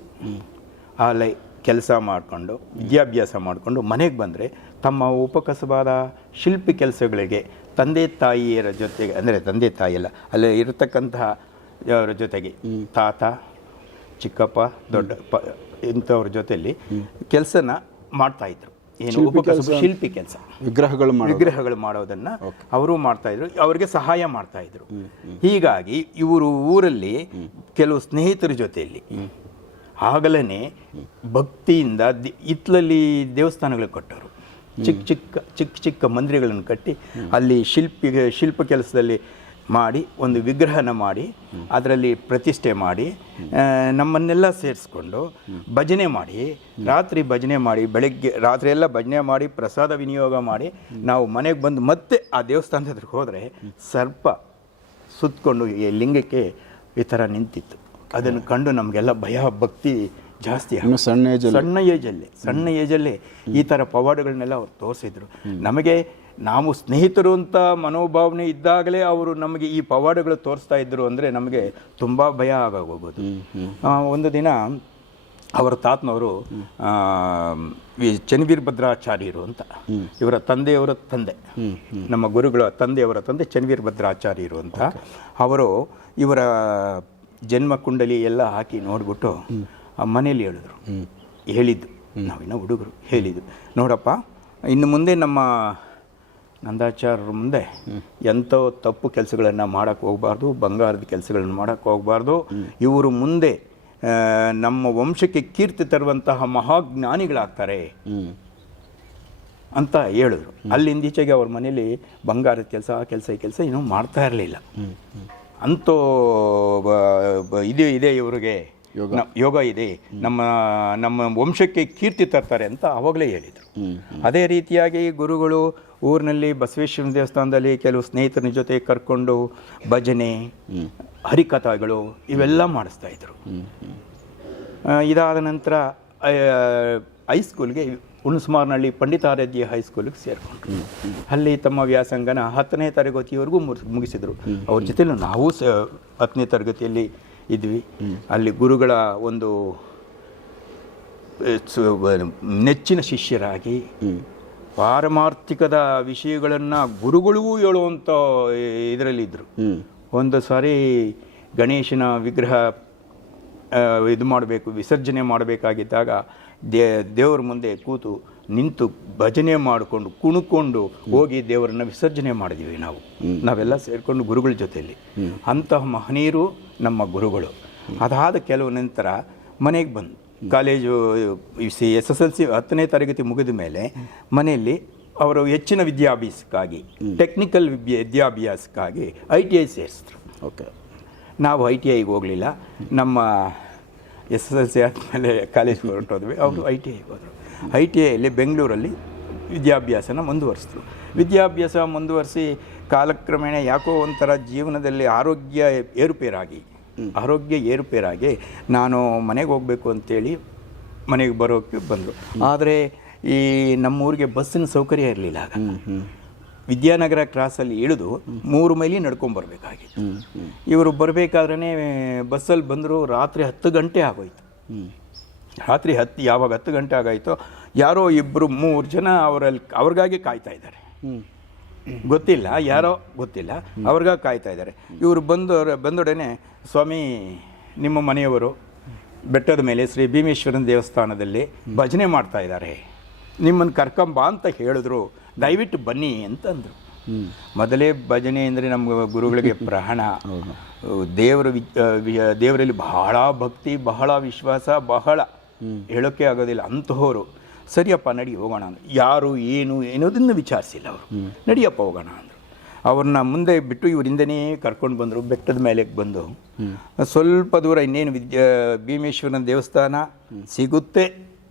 S3: ಅಲ್ಲಿ ಕೆಲಸ ಮಾಡಿಕೊಂಡು ವಿದ್ಯಾಭ್ಯಾಸ ಮಾಡಿಕೊಂಡು ಮನೆಗೆ ಬಂದರೆ ತಮ್ಮ ಉಪಕಸಬಾದ ಶಿಲ್ಪಿ ಕೆಲಸಗಳಿಗೆ ತಂದೆ ತಾಯಿಯರ ಜೊತೆಗೆ ಅಂದರೆ ತಂದೆ ತಾಯಿಯಲ್ಲ ಅಲ್ಲಿ ಇರತಕ್ಕಂತಹ ಅವರ ಜೊತೆಗೆ ತಾತ ಚಿಕ್ಕಪ್ಪ ದೊಡ್ಡಪ್ಪ ಇಂಥವ್ರ ಜೊತೆಯಲ್ಲಿ ಕೆಲಸನ ಮಾಡ್ತಾ ಇದ್ರು. ಏನು ಉಪಕಸಬು ಶಿಲ್ಪಿ ಕೆಲಸ.
S1: ವಿಗ್ರಹಗಳು
S3: ವಿಗ್ರಹಗಳು ಮಾಡೋದನ್ನ ಅವರು ಮಾಡ್ತಾ ಇದ್ರು. ಅವರಿಗೆ ಸಹಾಯ ಮಾಡ್ತಾ ಇದ್ರು. ಹೀಗಾಗಿ ಇವರು ಊರಲ್ಲಿ ಕೆಲವು ಸ್ನೇಹಿತರ ಜೊತೆಯಲ್ಲಿ ಆಗಲೇ ಭಕ್ತಿಯಿಂದ ಇತ್ಲಲ್ಲಿ ದೇವಸ್ಥಾನಗಳು ಕಟ್ಟೋರು. ಚಿಕ್ಕ ಚಿಕ್ಕ ಚಿಕ್ಕ ಚಿಕ್ಕ ಮಂದಿರಗಳನ್ನು ಕಟ್ಟಿ ಅಲ್ಲಿ ಶಿಲ್ಪಿ ಶಿಲ್ಪ ಕೆಲಸದಲ್ಲಿ ಮಾಡಿ ಒಂದು ವಿಗ್ರಹನ ಮಾಡಿ ಅದರಲ್ಲಿ ಪ್ರತಿಷ್ಠೆ ಮಾಡಿ ನಮ್ಮನ್ನೆಲ್ಲ ಸೇರಿಸ್ಕೊಂಡು ಭಜನೆ ಮಾಡಿ ರಾತ್ರಿ ಭಜನೆ ಮಾಡಿ ಬೆಳಗ್ಗೆ ರಾತ್ರಿ ಎಲ್ಲ ಭಜನೆ ಮಾಡಿ ಪ್ರಸಾದ ವಿನಿಯೋಗ ಮಾಡಿ ನಾವು ಮನೆಗೆ ಬಂದು ಮತ್ತೆ ಆ ದೇವಸ್ಥಾನದ ಹತ್ರಕ್ಕೆ ಹೋದರೆ ಸರ್ಪ ಸುತ್ತಕೊಂಡು ಈ ಲಿಂಗಕ್ಕೆ ಈ ಥರ ನಿಂತಿತ್ತು. ಅದನ್ನು ಕಂಡು ನಮಗೆಲ್ಲ ಭಯ ಭಕ್ತಿ ಜಾಸ್ತಿ
S1: ಸಣ್ಣ ಏಜ್
S3: ಸಣ್ಣ ಏಜಲ್ಲಿ ಸಣ್ಣ ಏಜಲ್ಲಿ ಈ ಥರ ಪವಾಡಗಳನ್ನೆಲ್ಲ ಅವ್ರು ತೋರಿಸಿದ್ರು. ನಮಗೆ ನಾವು ಸ್ನೇಹಿತರು ಅಂತ ಮನೋಭಾವನೆ ಇದ್ದಾಗಲೇ ಅವರು ನಮಗೆ ಈ ಪವಾಡಗಳು ತೋರಿಸ್ತಾ ಇದ್ದರು ಅಂದರೆ ನಮಗೆ ತುಂಬ ಭಯ ಆಗೋಗೋದು ಆ, ಒಂದು ದಿನ ಅವರ ತಾತನವರು ಚನ್ನವೀರ್ ವಿ- ಚನ್ನವೀರಭದ್ರಾಚಾರ್ಯರು ಅಂತ ಇವರ ತಂದೆಯವರ ತಂದೆ ನಮ್ಮ ಗುರುಗಳ ತಂದೆಯವರ ತಂದೆ ಚನ್ವೀರ್ಭದ್ರಾಚಾರ್ಯರು ಅಂತ ಅವರು ಇವರ ಜನ್ಮ ಕುಂಡಲಿ ಎಲ್ಲ ಹಾಕಿ ನೋಡಿಬಿಟ್ಟು ಆ ಮನೇಲಿ ಹೇಳಿದ್ರು. ಹೇಳಿದ್ದು. ನಾವಿನ್ನ ಹುಡುಗರು ಹೇಳಿದ್ದು. ನೋಡಪ್ಪ ಇನ್ನು ಮುಂದೆ ನಮ್ಮ ನಂದಾಚಾರ್ಯರ ಮುಂದೆ ಎಂಥೋ ತಪ್ಪು ಕೆಲಸಗಳನ್ನು ಮಾಡೋಕ್ಕೆ ಹೋಗಬಾರ್ದು ಬಂಗಾರದ ಕೆಲಸಗಳನ್ನು ಮಾಡೋಕ್ಕೆ ಹೋಗಬಾರ್ದು. ಇವರು ಮುಂದೆ ನಮ್ಮ ವಂಶಕ್ಕೆ ಕೀರ್ತಿ ತರುವಂತಹ ಮಹಾಜ್ಞಾನಿಗಳಾಗ್ತಾರೆ ಅಂತ ಹೇಳಿದ್ರು. ಅಲ್ಲಿಂದೀಚೆಗೆ ಅವ್ರ ಮನೇಲಿ ಬಂಗಾರದ ಕೆಲಸ ಆ ಕೆಲಸ ಈ ಕೆಲಸ ಇನ್ನೂ ಮಾಡ್ತಾ ಇರಲಿಲ್ಲ. ಅಂತೂ ಇದು ಇದೆ ಇವರಿಗೆ. ಯೋಗ. ಇದೆ. ನಮ್ಮ ನಮ್ಮ ವಂಶಕ್ಕೆ ಕೀರ್ತಿ ತರ್ತಾರೆ ಅಂತ ಆವಾಗಲೇ ಹೇಳಿದರು. ಅದೇ ರೀತಿಯಾಗಿ ಗುರುಗಳು ಊರಿನಲ್ಲಿ ಬಸವೇಶ್ವರ ದೇವಸ್ಥಾನದಲ್ಲಿ ಕೆಲವು ಸ್ನೇಹಿತರ ಜೊತೆ ಕರ್ಕೊಂಡು ಭಜನೆ ಹರಿಕಥಾಗಳು ಇವೆಲ್ಲ ಮಾಡಿಸ್ತಾ ಇದ್ರು. ಇದಾದ ನಂತರ ಹೈಸ್ಕೂಲ್ಗೆ ಹುಣಸಮಾರ್ನಹಳ್ಳಿ ಪಂಡಿತಾರಾಧ್ಯ ಹೈಸ್ಕೂಲಿಗೆ ಸೇರಿಕೊಂಡ್ರು. ಅಲ್ಲಿ ತಮ್ಮ ವ್ಯಾಸಂಗನ ಹತ್ತನೇ ತರಗತಿವರೆಗೂ ಮುಗಿಸಿದ್ರು. ಅವ್ರ ಜೊತೆಲೂ ನಾವು ಸ ಹತ್ತನೇ ತರಗತಿಯಲ್ಲಿ ಇದ್ವಿ. ಅಲ್ಲಿ ಗುರುಗಳ ಒಂದು ನೆಚ್ಚಿನ ಶಿಷ್ಯರಾಗಿ ಪಾರಮಾರ್ಥಿಕದ ವಿಷಯಗಳನ್ನು ಗುರುಗಳಿಗೂ ಹೇಳುವಂಥ ಇದರಲ್ಲಿದ್ದರು ಒಂದು ಸಾರಿ ಗಣೇಶನ ವಿಗ್ರಹ ಇದು ಮಾಡಬೇಕು ವಿಸರ್ಜನೆ ಮಾಡಬೇಕಾಗಿದ್ದಾಗ ದೇ ದೇವರ ಮುಂದೆ ಕೂತು ನಿಂತು ಭಜನೆ ಮಾಡಿಕೊಂಡು ಕುಣ್ಕೊಂಡು ಹೋಗಿ ದೇವರನ್ನ ವಿಸರ್ಜನೆ ಮಾಡಿದ್ವಿ ನಾವು. ನಾವೆಲ್ಲ ಸೇರಿಕೊಂಡು ಗುರುಗಳ ಜೊತೆಯಲ್ಲಿ. ಅಂತಹ ಮಹನೀಯರು ನಮ್ಮ ಗುರುಗಳು. ಅದಾದ ಕೆಲವು ನಂತರ ಮನೆಗೆ ಬಂದು college C S S L C ಹತ್ತನೇ ತರಗತಿ ಮುಗಿದ ಮೇಲೆ ಮನೆಯಲ್ಲಿ ಅವರು ಹೆಚ್ಚಿನ ವಿದ್ಯಾಭ್ಯಾಸಕ್ಕಾಗಿ ಟೆಕ್ನಿಕಲ್ ವಿದ್ಯಾ ವಿದ್ಯಾಭ್ಯಾಸಕ್ಕಾಗಿ ಐ ಟಿ ಐ ಸೇರಿಸಿದ್ರು.
S1: ಓಕೆ.
S3: ನಾವು ಐ ಟಿ ಐಗೆ ಹೋಗಲಿಲ್ಲ. ನಮ್ಮ ಎಸ್ ಎಸ್ ಎಲ್ ಸಿ ಆದಮೇಲೆ ಕಾಲೇಜ್ಗೆ ಹೊರಟೋದ್ವಿ. ಅವರು ಐ ಟಿ ಐಗೆ ಹೋದರು. ಐ ಟಿ ಐಯಲ್ಲಿ ಬೆಂಗಳೂರಲ್ಲಿ ವಿದ್ಯಾಭ್ಯಾಸನ ಮುಂದುವರಿಸಿದ್ರು. ವಿದ್ಯಾಭ್ಯಾಸ ಮುಂದುವರಿಸಿ ಕಾಲಕ್ರಮೇಣ ಯಾಕೋ ಒಂಥರ ಜೀವನದಲ್ಲಿ ಆರೋಗ್ಯ ಏರುಪೇರಾಗಿ ಆರೋಗ್ಯ ಏರುಪೇರಾಗಿ ನಾನು ಮನೆಗೆ ಹೋಗಬೇಕು ಅಂತೇಳಿ ಮನೆಗೆ ಬರೋಕ್ಕೆ ಬಂದರು. ಆದರೆ ಈ ನಮ್ಮೂರಿಗೆ ಬಸ್ಸಿನ ಸೌಕರ್ಯ ಇರಲಿಲ್ಲ ಆಗ. ವಿದ್ಯಾನಗರ ಕ್ರಾಸಲ್ಲಿ ಇಳಿದು ಮೂರು ಮೈಲಿ ನಡ್ಕೊಂಬರ್ಬೇಕಾಗಿತ್ತು ಇವರು ಬರಬೇಕಾದ್ರೆ ಬಸ್ಸಲ್ಲಿ ಬಂದರು ರಾತ್ರಿ ಹತ್ತು ಗಂಟೆ ಆಗೋಯ್ತು. ರಾತ್ರಿ ಹತ್ತು ಯಾವಾಗ ಹತ್ತು ಗಂಟೆ ಆಗೋಯ್ತೋ ಯಾರೋ ಇಬ್ಬರು ಮೂರು ಜನ ಅವರಲ್ಲಿ ಅವ್ರಿಗಾಗಿ ಕಾಯ್ತಾ ಇದ್ದಾರೆ. ಗೊತ್ತಿಲ್ಲ ಯಾರೋ ಗೊತ್ತಿಲ್ಲ. ಅವ್ರಿಗ ಕಾಯ್ತಾ ಇದ್ದಾರೆ. ಇವರು ಬಂದವರು ಬಂದೊಡನೆ ಸ್ವಾಮಿ ನಿಮ್ಮ ಮನೆಯವರು ಬೆಟ್ಟದ ಮೇಲೆ ಶ್ರೀ ಭೀಮೇಶ್ವರನ ದೇವಸ್ಥಾನದಲ್ಲಿ ಭಜನೆ ಮಾಡ್ತಾ ಇದ್ದಾರೆ. ನಿಮ್ಮನ್ನು ಕರ್ಕೊಂಬ ಅಂತ ಹೇಳಿದ್ರು. ದಯವಿಟ್ಟು ಬನ್ನಿ ಅಂತಂದರು. ಮೊದಲೇ ಭಜನೆ ಅಂದರೆ ನಮ್ಮ ಗುರುಗಳಿಗೆ ಪ್ರಾಣ ದೇವರ ದೇವರಲ್ಲಿ ಬಹಳ ಭಕ್ತಿ ಬಹಳ ವಿಶ್ವಾಸ ಬಹಳ. ಹೇಳೋಕ್ಕೆ ಆಗೋದಿಲ್ಲ. ಅಂತಹವರು ಸರಿಯಪ್ಪ ನಡಿ ಹೋಗೋಣ ಅಂದರು. ಯಾರು ಏನು ಏನೋದನ್ನು ವಿಚಾರಿಸಿಲ್ಲ ಅವರು. ನಡಿಯಪ್ಪ ಹೋಗೋಣ ಅಂದರು. ಅವ್ರನ್ನ ಮುಂದೆ ಬಿಟ್ಟು ಇವರಿಂದನೇ ಕರ್ಕೊಂಡು ಬಂದರು ಬೆಟ್ಟದ ಮೇಲೆ ಬಂದು. ಸ್ವಲ್ಪ ದೂರ ಇನ್ನೇನು ವಿದ್ಯಾ ಭೀಮೇಶ್ವರನ ದೇವಸ್ಥಾನ ಸಿಗುತ್ತೆ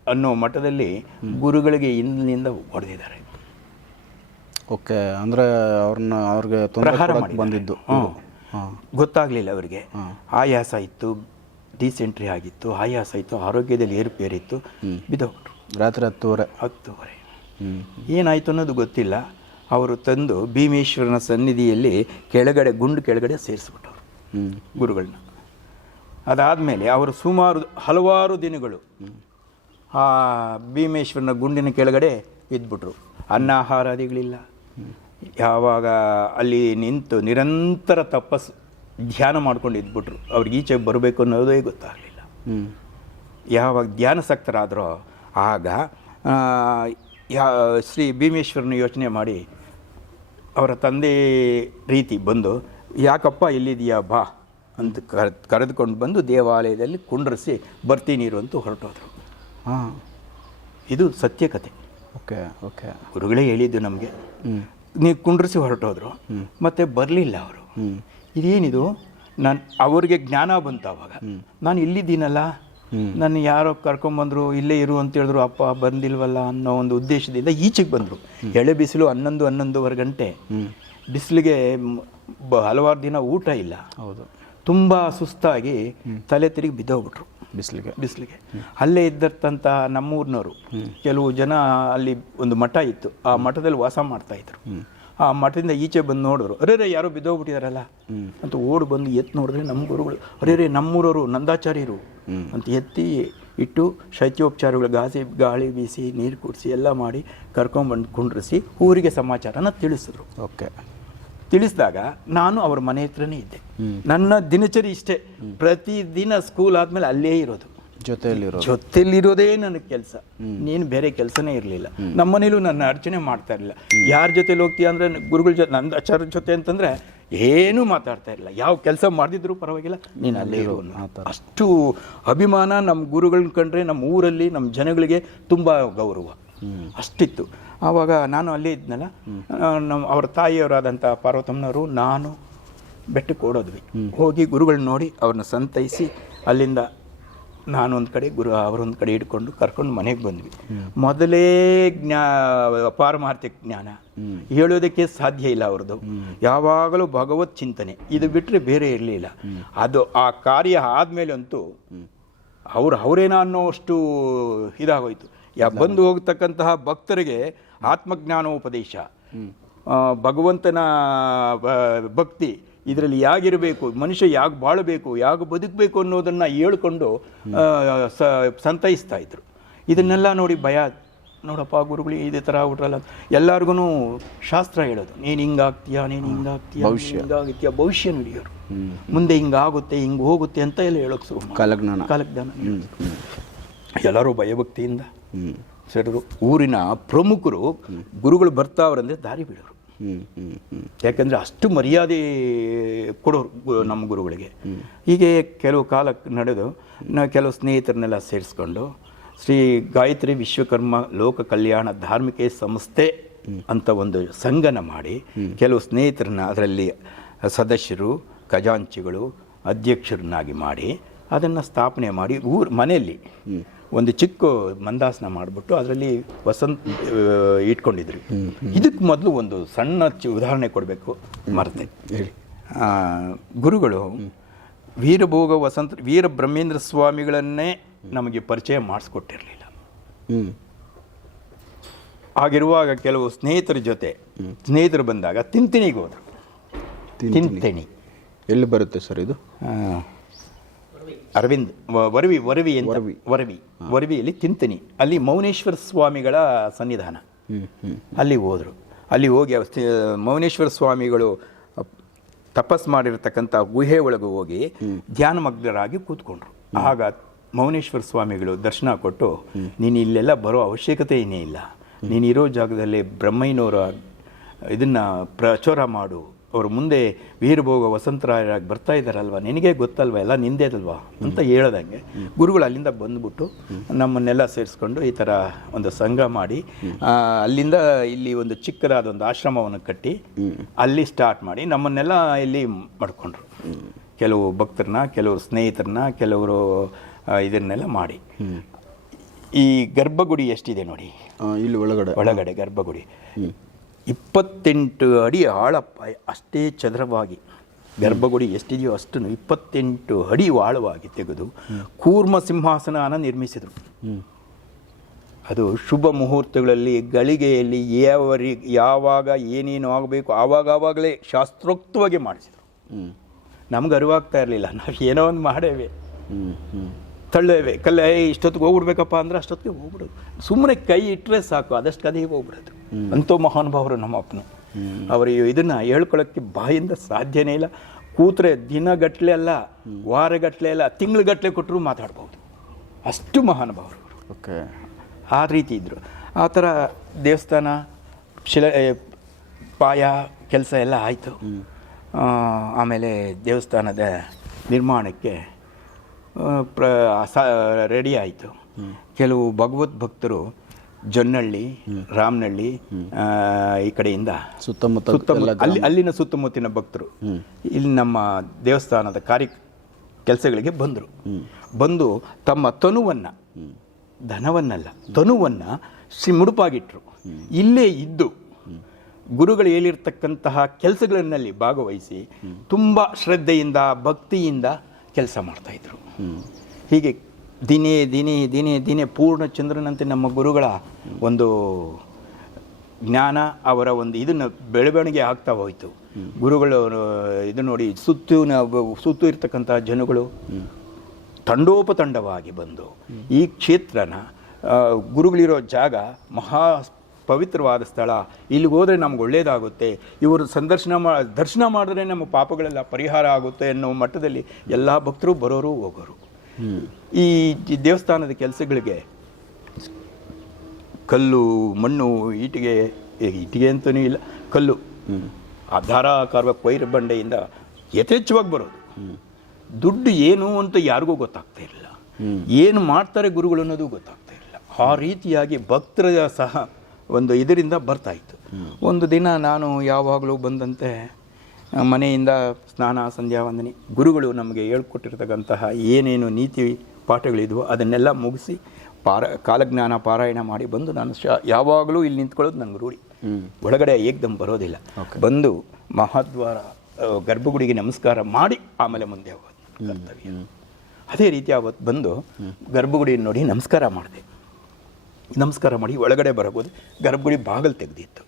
S3: ಅನ್ನೋ ಮಠದಲ್ಲಿ ಗುರುಗಳಿಗೆ ಹಿಂದಿನಿಂದ ಹೊಡೆದಿದ್ದಾರೆ.
S1: ಓಕೆ ಅಂದರೆ ಅವ್ರನ್ನ ಅವ್ರಿಗೆ
S3: ಪ್ರಹಾರ ಮಾಡಿ.
S1: ಬಂದಿದ್ದು.
S3: ಗೊತ್ತಾಗಲಿಲ್ಲ ಅವರಿಗೆ. ಆಯಾಸ ಇತ್ತು ಡಿಸೆಂಟ್ರಿ ಆಗಿತ್ತು ಆಯಾಸ ಇತ್ತು ಆರೋಗ್ಯದಲ್ಲಿ ಏರುಪೇರಿತ್ತು. ಬಿದ್ದೋಗ್ಬಿಟ್ರು
S1: ರಾತ್ರಿ ಹತ್ತುವರೆ.
S3: ಹತ್ತುವರೆ. ಏನಾಯಿತು ಅನ್ನೋದು ಗೊತ್ತಿಲ್ಲ. ಅವರು ತಂದು ಭೀಮೇಶ್ವರನ ಸನ್ನಿಧಿಯಲ್ಲಿ ಕೆಳಗಡೆ ಗುಂಡು ಕೆಳಗಡೆ ಸೇರಿಸ್ಬಿಟ್ಟವ್ರು
S1: ಹ್ಞೂ
S3: ಗುರುಗಳನ್ನ. ಅದಾದಮೇಲೆ ಅವರು ಸುಮಾರು ಹಲವಾರು ದಿನಗಳು ಆ ಭೀಮೇಶ್ವರನ ಗುಂಡಿನ ಕೆಳಗಡೆ ಇದ್ಬಿಟ್ರು. ಅನ್ನ ಆಹಾರಾದಿಗಳಿಲ್ಲ ಯಾವಾಗ ಅಲ್ಲಿ ನಿಂತು ನಿರಂತರ ತಪಸ್ಸು ಧ್ಯಾನ ಮಾಡ್ಕೊಂಡು ಇದ್ಬಿಟ್ರು. ಅವ್ರಿಗೆ ಈಚೆಗೆ ಬರಬೇಕು ಅನ್ನೋದೇ ಗೊತ್ತಾಗಲಿಲ್ಲ. ಯಾವಾಗ ಧ್ಯಾನ ಧ್ಯಾನಸಕ್ತರಾದರೋ ಆಗ ಯಾ ಶ್ರೀ ಭೀಮೇಶ್ವರನ ಯೋಚನೆ ಮಾಡಿ ಅವರ ತಂದೆ ರೀತಿ ಬಂದು ಯಾಕಪ್ಪ ಎಲ್ಲಿದೆಯಾ ಬಾ ಅಂತ ಕರೆ ಕರೆದುಕೊಂಡು ಬಂದು ದೇವಾಲಯದಲ್ಲಿ ಕುಂಡ್ರಿಸಿ ಬರ್ತೀನಿ ಇರು ಅಂತ ಹೊರಟೋದ್ರು.
S1: ಹಾಂ.
S3: ಇದು ಸತ್ಯಕತೆ.
S1: Okay okay.
S3: ಗುರುಗಳೇ ಹೇಳಿದ್ದು ನಮಗೆ. ನೀವು ಕುಂಡ್ರಿಸಿ ಹೊರಟೋದ್ರು. ಮತ್ತೆ ಬರಲಿಲ್ಲ ಅವರು.
S1: ಹ್ಞೂ
S3: ಇದೇನಿದು? ನಾನು ಅವ್ರಿಗೆ ಜ್ಞಾನ ಬಂತು ಅವಾಗ. ನಾನು ಇಲ್ಲಿದ್ದೀನಲ್ಲ? ನನ್ನ ಯಾರೋ ಕರ್ಕೊಂಬಂದ್ರು ಇಲ್ಲೇ ಇರು ಅಂತ ಹೇಳಿದ್ರು ಅಪ್ಪ ಬಂದಿಲ್ವಲ್ಲ ಅನ್ನೋ ಒಂದು ಉದ್ದೇಶದಿಂದ ಈಚೆಗೆ ಬಂದರು. ಎಳೆ ಬಿಸಿಲು ಹನ್ನೊಂದು ಹನ್ನೊಂದುವರೆ ಗಂಟೆ. ಬಿಸಿಲಿಗೆ ಹಲವಾರು ದಿನ ಊಟ ಇಲ್ಲ.
S1: ಹೌದು.
S3: ತುಂಬ ಸುಸ್ತಾಗಿ ತಲೆ ತಿರುಗಿ ಬಿದ್ದೋಗ್ಬಿಟ್ರು.
S1: ಬಿಸಿಲಿಗೆ.
S3: ಬಿಸಿಲಿಗೆ. ಅಲ್ಲೇ ಇದ್ದಂಥ ನಮ್ಮೂರಿನವರು ಕೆಲವು ಜನ ಅಲ್ಲಿ ಒಂದು ಮಠ ಇತ್ತು. ಆ ಮಠದಲ್ಲಿ ವಾಸ ಮಾಡ್ತಾ ಇದ್ರು. ಆ ಮಠದಿಂದ ಈಚೆ ಬಂದು ನೋಡಿದ್ರು ಅರೇ ರೇ ಯಾರೋ ಬಿದ್ದೋಗ್ಬಿಟ್ಟಿದಾರಲ್ಲ? ಅಂತ ಓಡಿ ಬಂದು ಎತ್ತು ನೋಡಿದ್ರೆ ನಮ್ಮ ಗುರುಗಳು ಅರೇ ರೇ ನಮ್ಮೂರವರು ನಂದಾಚಾರ್ಯರು. ಅಂತ ಎತ್ತಿ ಇಟ್ಟು ಶೈತ್ಯೋಪಚಾರಗಳು ಗಾಸಿ ಗಾಳಿ ಬೀಸಿ ನೀರು ಕುಡಿಸಿ ಎಲ್ಲ ಮಾಡಿ ಕರ್ಕೊಂಬಂದು ಕುಂಡ್ರಿಸಿ ಊರಿಗೆ ಸಮಾಚಾರನ ತಿಳಿಸಿದ್ರು.
S1: ಓಕೆ.
S3: ತಿಳಿಸಿದಾಗ ನಾನು ಅವ್ರ ಮನೆ ಹತ್ರನೇ ಇದ್ದೆ. ನನ್ನ ದಿನಚರಿ ಇಷ್ಟೇ. ಪ್ರತಿದಿನ ಸ್ಕೂಲ್ ಆದ್ಮೇಲೆ ಅಲ್ಲೇ ಇರೋದು.
S1: ಜೊತೆಯಲ್ಲಿರೋ
S3: ಜೊತೆಯಲ್ಲಿರೋದೇ ನನ್ನ ಕೆಲಸ. ನೀನು ಬೇರೆ ಕೆಲಸನೇ ಇರಲಿಲ್ಲ. ನಮ್ಮನೇಲೂ ನನ್ನ ಅರ್ಚನೆ ಮಾಡ್ತಾ ಇರಲಿಲ್ಲ. ಯಾರ ಜೊತೆಲಿ ಹೋಗ್ತೀಯ ಅಂದರೆ ಗುರುಗಳ ಜೊತೆ ನನ್ನ ಆಚಾರ್ಯ ಜೊತೆ ಅಂತಂದರೆ ಏನೂ ಮಾತಾಡ್ತಾ ಇರಲಿಲ್ಲ. ಯಾವ ಕೆಲಸ ಮಾಡಿದ್ರು ಪರವಾಗಿಲ್ಲ ನೀನು ಅಲ್ಲೇ ಇರೋ ಅಷ್ಟು ಅಭಿಮಾನ ನಮ್ಮ ಗುರುಗಳನ್ನ ಕಂಡ್ರೆ ನಮ್ಮ ಊರಲ್ಲಿ ನಮ್ಮ ಜನಗಳಿಗೆ ತುಂಬ ಗೌರವ. ಅಷ್ಟಿತ್ತು. ಆವಾಗ ನಾನು ಅಲ್ಲೇ ಇದ್ನಲ್ಲ ನಮ್ಮ ಅವ್ರ ತಾಯಿಯವರಾದಂಥ ಪಾರ್ವತಮ್ಮನವರು ನಾನು ಬೆಟ್ಟಕ್ಕೆ ಓಡೋದ್ವಿ. ಹೋಗಿ ಗುರುಗಳನ್ನ ನೋಡಿ ಅವ್ರನ್ನ ಸಂತೈಸಿ ಅಲ್ಲಿಂದ ನಾನೊಂದು ಕಡೆ ಗುರು ಅವರೊಂದು ಕಡೆ ಇಟ್ಕೊಂಡು ಕರ್ಕೊಂಡು ಮನೆಗೆ ಬಂದ್ವಿ. ಮೊದಲೇ ಜ್ಞಾ ಪಾರಮಾರ್ಥಿಕ ಜ್ಞಾನ ಹೇಳೋದಕ್ಕೆ ಸಾಧ್ಯ ಇಲ್ಲ ಅವ್ರದ್ದು. ಯಾವಾಗಲೂ ಭಗವತ್ ಚಿಂತನೆ ಇದು ಬಿಟ್ಟರೆ ಬೇರೆ ಇರಲಿಲ್ಲ. ಅದು ಆ ಕಾರ್ಯ ಆದಮೇಲೆ ಅಂತೂ ಅವ್ರು ಅವರೇನ ಅನ್ನೋಷ್ಟು ಇದಾಗೋಯ್ತು. ಯಾ ಬಂದು ಹೋಗ್ತಕ್ಕಂತಹ ಭಕ್ತರಿಗೆ ಆತ್ಮಜ್ಞಾನೋಪದೇಶ. ಭಗವಂತನ ಭಕ್ತಿ ಇದರಲ್ಲಿ ಯಾಗಿರಬೇಕು ಮನುಷ್ಯ ಯಾಕೆ ಬಾಳಬೇಕು ಯಾಕೆ ಬದುಕಬೇಕು ಅನ್ನೋದನ್ನು ಹೇಳ್ಕೊಂಡು ಸಂತೈಸ್ತಾ ಇದ್ರು. ಇದನ್ನೆಲ್ಲ ನೋಡಿ ಭಯ. ನೋಡಪ್ಪ ಗುರುಗಳು ಇದೇ ಥರ ಆಗ್ಬಿಟ್ರಲ್ಲ ಎಲ್ಲರಿಗೂ ಶಾಸ್ತ್ರ ಹೇಳೋದು. ನೀನು ಹಿಂಗಾಗ್ತೀಯಾ ನೀನು ಹಿಂಗಾಗ್ತೀಯಾ ಭವಿಷ್ಯ. ಹಿಂಗಾಗ್ತೀಯ ಭವಿಷ್ಯ ನುಡಿಯೋರು. ಮುಂದೆ ಹಿಂಗಾಗುತ್ತೆ ಹಿಂಗೆ ಹೋಗುತ್ತೆ ಅಂತ ಎಲ್ಲ ಹೇಳೋಕೆ ಶುರು ಕಲಗ್ನಾನ
S1: ಕಾಲಜ್ಞಾನ.
S3: ಕಾಲಜ್ಞಾನ ಎಲ್ಲರೂ ಭಯಭಕ್ತಿಯಿಂದ ಸರಿ ಊರಿನ ಪ್ರಮುಖರು ಗುರುಗಳು ಬರ್ತಾವ್ರಂದ್ರೆ ದಾರಿ ಬಿಡೋರು ಯಾಕಂದರೆ ಅಷ್ಟು ಮರ್ಯಾದೆ ಕೊಡೋರು ನಮ್ಮ ಗುರುಗಳಿಗೆ. ಹೀಗೆ ಕೆಲವು ಕಾಲ ನಡೆದು ನಾ ಕೆಲವು ಸ್ನೇಹಿತರನ್ನೆಲ್ಲ ಸೇರಿಸ್ಕೊಂಡು ಶ್ರೀ ಗಾಯತ್ರಿ ವಿಶ್ವಕರ್ಮ ಲೋಕ ಕಲ್ಯಾಣ ಧಾರ್ಮಿಕ ಸಂಸ್ಥೆ ಅಂತ ಒಂದು ಸಂಘನ ಮಾಡಿ ಕೆಲವು ಸ್ನೇಹಿತರನ್ನ ಅದರಲ್ಲಿ ಸದಸ್ಯರು ಖಜಾಂಚಿಗಳು ಅಧ್ಯಕ್ಷರನ್ನಾಗಿ ಮಾಡಿ ಅದನ್ನು ಸ್ಥಾಪನೆ ಮಾಡಿ ಊರು ಮನೆಯಲ್ಲಿ ಒಂದು ಚಿಕ್ಕ ಮಂದಾಸನ ಮಾಡಿಬಿಟ್ಟು ಅದರಲ್ಲಿ ವಸಂತ ಇಟ್ಕೊಂಡಿದ್ರು. ಇದಕ್ಕೆ ಮೊದಲು ಒಂದು ಸಣ್ಣ ಚಿ ಉದಾಹರಣೆ ಕೊಡಬೇಕು ಮರೆತೆ.
S1: ಹೇಳಿ.
S3: ಗುರುಗಳು ವೀರಭೋಗ ವಸಂತ ವೀರ ಬ್ರಹ್ಮೇಂದ್ರ ಸ್ವಾಮಿಗಳನ್ನೇ ನಮಗೆ ಪರಿಚಯ ಮಾಡಿಸ್ಕೊಟ್ಟಿರಲಿಲ್ಲ.
S1: ಹ್ಞೂ
S3: ಆಗಿರುವಾಗ ಕೆಲವು ಸ್ನೇಹಿತರ ಜೊತೆ ಸ್ನೇಹಿತರು ಬಂದಾಗ ತಿಂತಿಣಿಗೆ ಹೋದರು. ತಿಂತಿಣಿ.
S1: ಎಲ್ಲಿ ಬರುತ್ತೆ ಸರ್ ಇದು?
S3: ಅರವಿಂದ್ ವರವಿ ವರವಿ ಅಂತ. ವರವಿ. ವರವಿಯಲ್ಲಿ ತಿಂತೀನಿ. ಅಲ್ಲಿ ಮೌನೇಶ್ವರ ಸ್ವಾಮಿಗಳ ಸನ್ನಿಧಾನ. ಅಲ್ಲಿ ಹೋದರು. ಅಲ್ಲಿ ಹೋಗಿ ಮೌನೇಶ್ವರ ಸ್ವಾಮಿಗಳು ತಪಸ್ ಮಾಡಿರ್ತಕ್ಕಂಥ ಗುಹೆ ಒಳಗೆ ಹೋಗಿ ಧ್ಯಾನಮಗ್ನರಾಗಿ ಕೂತ್ಕೊಂಡ್ರು. ಆಗ ಮೌನೇಶ್ವರ ಸ್ವಾಮಿಗಳು ದರ್ಶನ ಕೊಟ್ಟು ನೀನು ಇಲ್ಲೆಲ್ಲ ಬರೋ ಅವಶ್ಯಕತೆ ಏನೇ ಇಲ್ಲ. ನೀನಿರೋ ಜಾಗದಲ್ಲಿ ಬ್ರಹ್ಮಯ್ಯನವರ ಇದನ್ನ ಪ್ರಚೋರ ಮಾಡು. ಅವ್ರ ಮುಂದೆ ವೀರಭೋಗ ವಸಂತರಾಯರಾಗಿ ಬರ್ತಾ ಇದ್ದಾರಲ್ವ? ನಿನಗೆ ಗೊತ್ತಲ್ವ? ಎಲ್ಲ ನಿಂದೇ ಅಲ್ವಾ? ಅಂತ ಹೇಳ್ದಂಗೆ ಗುರುಗಳು ಅಲ್ಲಿಂದ ಬಂದ್ಬಿಟ್ಟು ನಮ್ಮನ್ನೆಲ್ಲ ಸೇರಿಸ್ಕೊಂಡು ಈ ಥರ ಒಂದು ಸಂಘ ಮಾಡಿ ಅಲ್ಲಿಂದ ಇಲ್ಲಿ ಒಂದು ಚಿಕ್ಕದಾದ ಒಂದು ಆಶ್ರಮವನ್ನು ಕಟ್ಟಿ ಅಲ್ಲಿ ಸ್ಟಾರ್ಟ್ ಮಾಡಿ ನಮ್ಮನ್ನೆಲ್ಲ ಇಲ್ಲಿ ಮಾಡ್ಕೊಂಡ್ರು. ಕೆಲವು ಭಕ್ತರನ್ನ ಕೆಲವರು ಸ್ನೇಹಿತರನ್ನ ಕೆಲವರು ಇದನ್ನೆಲ್ಲ ಮಾಡಿ. ಈ ಗರ್ಭಗುಡಿ ಎಷ್ಟಿದೆ ನೋಡಿ?
S1: ಇಲ್ಲಿ ಒಳಗಡೆ.
S3: ಒಳಗಡೆ ಗರ್ಭಗುಡಿ. ಇಪ್ಪತ್ತೆಂಟು ಅಡಿ ಆಳಪ್ಪ ಅಷ್ಟೇ ಚದರವಾಗಿ. ಗರ್ಭಗುಡಿ ಎಷ್ಟಿದೆಯೋ ಅಷ್ಟು ಇಪ್ಪತ್ತೆಂಟು ಅಡಿ ಆಳವಾಗಿ ತೆಗೆದು ಕೂರ್ಮ ಸಿಂಹಾಸನ ನಿರ್ಮಿಸಿದರು. ಅದು ಶುಭ ಮುಹೂರ್ತಗಳಲ್ಲಿ ಗಳಿಗೆಯಲ್ಲಿ ಯಾವರಿ ಯಾವಾಗ ಏನೇನು ಆಗಬೇಕು ಆವಾಗ ಆವಾಗಲೇ ಶಾಸ್ತ್ರೋಕ್ತವಾಗಿ ಮಾಡಿಸಿದರು.
S1: ಹ್ಞೂ
S3: ನಮ್ಗೆ ಅರಿವಾಗ್ತಾ ಇರಲಿಲ್ಲ. ನಾವು ಏನೋ ಒಂದು ಮಾಡೇವೆ. ತಳ್ಳೇವೆ. ಕಲ್ಲೇ ಇಷ್ಟೊತ್ತಿಗೆ ಹೋಗ್ಬಿಡ್ಬೇಕಪ್ಪ ಅಂದ್ರೆ ಅಷ್ಟೊತ್ತಿಗೆ ಹೋಗ್ಬಿಡೋದು. ಸುಮ್ಮನೆ ಕೈ ಇಟ್ಟರೆ ಸಾಕು. ಅದಷ್ಟು ಕದೇ ಹೋಗ್ಬಿಡೋದು. ಅಂಥೋ ಮಹಾನುಭಾವರು ನಮ್ಮ ಅಪ್ಪನು ಅವರು ಇದನ್ನು ಹೇಳ್ಕೊಳ್ಳೋಕ್ಕೆ ಬಾಯಿಂದ ಸಾಧ್ಯನೇ ಇಲ್ಲ. ಕೂತ್ರೆ ದಿನಗಟ್ಟಲೆ ಅಲ್ಲ ವಾರಗಟ್ಟಲೆ ಅಲ್ಲ ತಿಂಗ್ಳುಗಟ್ಟಲೆ ಕೊಟ್ಟರು ಮಾತಾಡ್ಬೋದು. ಅಷ್ಟು ಮಹಾನುಭಾವರು
S1: ಓಕೆ.
S3: ಆ ರೀತಿ ಇದ್ದರು ಆ ಥರ ದೇವಸ್ಥಾನ ಶಿಲ ಪಾಯ ಕೆಲಸ ಎಲ್ಲ ಆಯಿತು. ಆಮೇಲೆ ದೇವಸ್ಥಾನದ ನಿರ್ಮಾಣಕ್ಕೆ ಪ್ರ ರೆಡಿ ಆಯಿತು. ಕೆಲವು ಭಗವದ್ ಭಕ್ತರು ಜೊನ್ನಳ್ಳಿ ರಾಮನಹಳ್ಳಿ ಈ ಕಡೆಯಿಂದ.
S1: ಸುತ್ತಮುತ್ತ
S3: ಸುತ್ತಮುತ್ತ ಅಲ್ಲಿ ಅಲ್ಲಿನ ಸುತ್ತಮುತ್ತಿನ ಭಕ್ತರು. ಇಲ್ಲಿ ನಮ್ಮ ದೇವಸ್ಥಾನದ ಕಾರ್ಯ ಕೆಲಸಗಳಿಗೆ ಬಂದರು. ಬಂದು ತಮ್ಮ ತನುವನ್ನು ಧನವನ್ನಲ್ಲ ತನುವನ್ನು ಶ್ರೀ ಮುಡುಪಾಗಿಟ್ರು. ಇಲ್ಲೇ ಇದ್ದು ಗುರುಗಳು ಹೇಳಿರ್ತಕ್ಕಂತಹ ಕೆಲಸಗಳನ್ನಲ್ಲಿ ಭಾಗವಹಿಸಿ ತುಂಬ ಶ್ರದ್ಧೆಯಿಂದ ಭಕ್ತಿಯಿಂದ ಕೆಲಸ ಮಾಡ್ತಾಯಿದ್ರು ಹೀಗೆ ದಿನೇ ದಿನೇ ದಿನೇ ದಿನೇ ಪೂರ್ಣ ಚಂದ್ರನಂತೆ ನಮ್ಮ ಗುರುಗಳ ಒಂದು ಜ್ಞಾನ ಅವರ ಒಂದು ಇದನ್ನು ಬೆಳವಣಿಗೆ ಆಗ್ತಾ ಹೋಯಿತು. ಗುರುಗಳು ಇದು ನೋಡಿ ಸುತ್ತು ಸುತ್ತು ಇರ್ತಕ್ಕಂಥ ಜನಗಳು ತಂಡೋಪತಂಡವಾಗಿ ಬಂದು ಈ ಕ್ಷೇತ್ರನ ಗುರುಗಳಿರೋ ಜಾಗ ಮಹಾ ಪವಿತ್ರವಾದ ಸ್ಥಳ. ಇಲ್ಲಿಗೆ ಹೋದರೆ ನಮ್ಗೆ ಒಳ್ಳೆಯದಾಗುತ್ತೆ ಇವರು ಸಂದರ್ಶನ ಮಾ, ದರ್ಶನ ಮಾಡಿದ್ರೆ ನಮ್ಮ ಪಾಪಗಳೆಲ್ಲ ಪರಿಹಾರ ಆಗುತ್ತೆ ಅನ್ನೋ ಮಟ್ಟದಲ್ಲಿ ಎಲ್ಲ ಭಕ್ತರು ಬರೋರು ಹೋಗೋರು. ಈ ದೇವಸ್ಥಾನದ ಕೆಲಸಗಳಿಗೆ ಕಲ್ಲು, ಮಣ್ಣು ಇಟ್ಟಿಗೆ ಇಟ್ಟಿಗೆ ಅಂತಲೂ ಇಲ್ಲ, ಕಲ್ಲು. ಆ ಧಾರಾಕಾರ ಕೊಯ್ರ ಬಂಡೆಯಿಂದ ಯಥೇಚ್ಛವಾಗಿ ಬರೋದು. ದುಡ್ಡು ಏನು ಅಂತ ಯಾರಿಗೂ ಗೊತ್ತಾಗ್ತಾ ಇರಲಿಲ್ಲ ಏನು ಮಾಡ್ತಾರೆ ಗುರುಗಳು ಅನ್ನೋದು ಗೊತ್ತಾಗ್ತಾ ಇರಲಿಲ್ಲ ಆ ರೀತಿಯಾಗಿ ಭಕ್ತರ ಸಹ ಒಂದು ಇದರಿಂದ ಬರ್ತಾಯಿತ್ತು ಒಂದು ದಿನ ನಾನು ಯಾವಾಗಲೂ ಬಂದಂತೆ ಮನೆಯಿಂದ ಸ್ನಾನ ಸಂಧ್ಯಾ ವಂದನೆ. ಗುರುಗಳು ನಮಗೆ ಹೇಳ್ಕೊಟ್ಟಿರ್ತಕ್ಕಂತಹ ಏನೇನು ನೀತಿ ಪಾಠಗಳಿದ್ವು ಅದನ್ನೆಲ್ಲ ಮುಗಿಸಿ ಪಾರ ಕಾಲಜ್ಞಾನ ಪಾರಾಯಣ ಮಾಡಿ ಬಂದು ನಾನು ಶ ಯಾವಾಗಲೂ ಇಲ್ಲಿ ನಿಂತ್ಕೊಳ್ಳೋದು ನನಗೆ ರೂಢಿ. ಒಳಗಡೆ ಏಕ್ದಮ್ ಬರೋದಿಲ್ಲ. ಬಂದು ಮಹಾದ್ವಾರ ಗರ್ಭಗುಡಿಗೆ ನಮಸ್ಕಾರ ಮಾಡಿ ಆಮೇಲೆ ಮುಂದೆ ಹೋಗೋದು ಕರ್ತವ್ಯ. ಅದೇ ರೀತಿ ಅವತ್ತು ಬಂದು ಗರ್ಭಗುಡಿ ನೋಡಿ ನಮಸ್ಕಾರ ಮಾಡಿದೆ. ನಮಸ್ಕಾರ ಮಾಡಿ ಒಳಗಡೆ ಬರಬಹುದು. ಗರ್ಭಗುಡಿ ಬಾಗಿಲು ತೆಗೆದಿತ್ತು.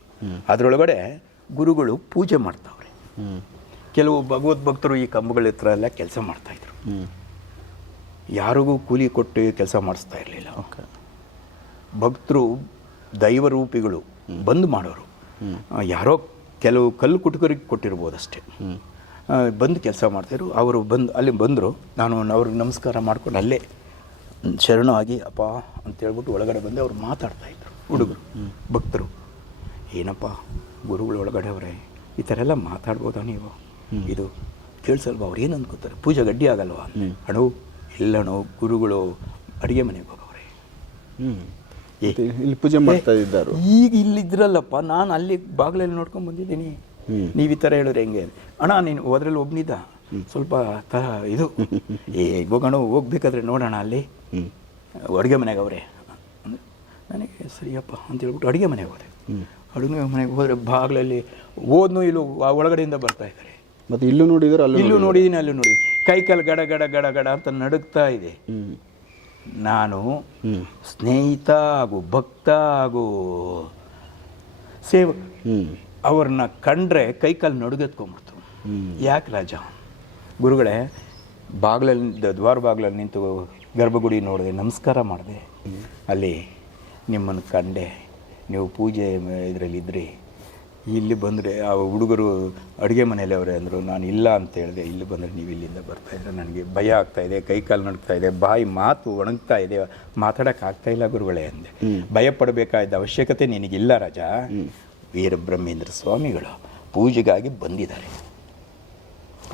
S3: ಅದರೊಳಗಡೆ ಗುರುಗಳು ಪೂಜೆ ಮಾಡ್ತಾವ್ರೆ. ಕೆಲವು ಭಗವದ್ ಭಕ್ತರು ಈ ಕಂಬಗಳ ಹತ್ರ ಎಲ್ಲ ಕೆಲಸ ಮಾಡ್ತಾಯಿದ್ರು ಯಾರಿಗೂ ಕೂಲಿ ಕೊಟ್ಟು ಕೆಲಸ ಮಾಡಿಸ್ತಾ ಇರಲಿಲ್ಲ. ಭಕ್ತರು ದೈವರೂಪಿಗಳು ಬಂದು ಮಾಡೋರು. ಯಾರೋ ಕೆಲವು ಕಲ್ಲು ಕುಟುಕರಿಗೆ ಕೊಟ್ಟಿರ್ಬೋದು ಅಷ್ಟೇ ಬಂದು ಕೆಲಸ ಮಾಡ್ತಾಯಿದ್ರು ಅವರು ಬಂದು ಅಲ್ಲಿ ಬಂದರು. ನಾನು ಅವ್ರಿಗೆ ನಮಸ್ಕಾರ ಮಾಡ್ಕೊಂಡು ಅಲ್ಲೇ ಶರಣ ಆಗಿ ಅಪ್ಪ ಅಂತ ಹೇಳ್ಬಿಟ್ಟು ಒಳಗಡೆ ಬಂದು ಅವ್ರು ಮಾತಾಡ್ತಾಯಿದ್ರು ಹುಡುಗರು ಭಕ್ತರು. ಏನಪ್ಪ ಗುರುಗಳು ಒಳಗಡೆ ಅವರೇ ಈ ಥರ ಎಲ್ಲ ಮಾತಾಡ್ಬೋದ ನೀವು? ಇದು ಕೇಳಿಸಲ್ವಾ? ಅವ್ರು ಏನು ಅನ್ಕೋತಾರೆ? ಪೂಜೆ ಗಡ್ಡಿ ಆಗಲ್ವಾ? ಅಣು ಇಲ್ಲಣು ಗುರುಗಳು ಅಡುಗೆ ಮನೆಗೆ ಹೋಗವ್ರೆ.
S1: ಇಲ್ಲಿ ಪೂಜೆ ಮಾಡ್ತಾ ಇದ್ದಾರೆ?
S3: ಈಗ ಇಲ್ಲಿದ್ರಲ್ಲಪ್ಪ ನಾನು ಅಲ್ಲಿ ಬಾಗಿಲಲ್ಲಿ ನೋಡ್ಕೊಂಡು ಬಂದಿದ್ದೀನಿ. ನೀವು ಈ ಥರ ಹೇಳಿದ್ರೆ ಹೆಂಗೆ? ಅಣ್ಣ ನೀನು ಹೋದ್ರಲ್ಲಿ ಒಬ್ಬನಿದ್ದ ಸ್ವಲ್ಪ ತರ ಇದು. ಏ ಹೋಗೋಣ ಹೋಗ್ಬೇಕಾದ್ರೆ ನೋಡೋಣ ಅಲ್ಲಿ. ಅಡುಗೆ ಮನೆಗೆ ಅವರೇ. ನನಗೆ ಸರಿಯಪ್ಪ ಅಂತ ಹೇಳ್ಬಿಟ್ಟು ಅಡುಗೆ ಮನೆಗೆ ಹೋದೆ. ಅಡುಗೆ ಮನೆಗೆ ಹೋದರೆ ಬಾಗಿಲಲ್ಲಿ ಓದ್ನು ಇಲ್ಲೂ ಆ ಒಳಗಡೆಯಿಂದ ಬರ್ತಾ ಇದ್ದಾರೆ.
S1: ಮತ್ತೆ ಇಲ್ಲೂ ನೋಡಿದ್ರೆ ಅಲ್ಲಿ
S3: ಇಲ್ಲೂ ನೋಡಿದ್ದೀನಿ ಅಲ್ಲೂ ನೋಡಿ ಕೈ ಕಾಲು ಗಡ ಗಡ ಗಡ ಗಡ ಅಂತ ನಡುಗ್ತಾ ಇದೆ. ನಾನು ಸ್ನೇಹಿತ ಹಾಗೂ ಭಕ್ತ ಹಾಗೂ
S1: ಸೇವ
S3: ಅವ್ರನ್ನ ಕಂಡ್ರೆ ಕೈಕಾಲು ನಡುಗೆತ್ಕೊಂಡ್ಬಿಡ್ತು. ಯಾಕೆ ರಾಜ? ಗುರುಗಳೇ ಬಾಗ್ಲಲ್ಲಿ ದ್ವಾರ ಬಾಗ್ಲಲ್ಲಿ ನಿಂತು ಗರ್ಭಗುಡಿ ನೋಡಿದೆ ನಮಸ್ಕಾರ ಮಾಡಿದೆ. ಅಲ್ಲಿ ನಿಮ್ಮನ್ನು ಕಂಡೆ. ನೀವು ಪೂಜೆ ಇದರಲ್ಲಿ ಇದ್ರಿ. ಇಲ್ಲಿ ಬಂದರೆ ಆ ಹುಡುಗರು ಅಡುಗೆ ಮನೆಯಲ್ಲಿ ಅವರೇ ಅಂದರು ನಾನು ಇಲ್ಲ ಅಂತ ಹೇಳಿದೆ ಇಲ್ಲಿ ಬಂದರೆ ನೀವು ಇಲ್ಲಿಂದ ಬರ್ತಾ ಇದ್ದರೆ ನನಗೆ ಭಯ ಆಗ್ತಾಯಿದೆ ಕೈ ಕಾಲು ನಡುಗ್ತಾ ಇದೆ ಬಾಯಿ ಮಾತು ಒಣಗ್ತಾ ಇದೆ ಮಾತಾಡೋಕ್ಕಾಗ್ತಾ ಆಗ್ತಾ ಇಲ್ಲ ಗುರುಗಳೇ ಅಂದೆ. ಭಯ ಪಡಬೇಕಾದ ಅವಶ್ಯಕತೆ ನಿನಗಿಲ್ಲ ರಾಜ. ವೀರಬ್ರಹ್ಮೇಂದ್ರ ಸ್ವಾಮಿಗಳು ಪೂಜೆಗಾಗಿ ಬಂದಿದ್ದಾರೆ.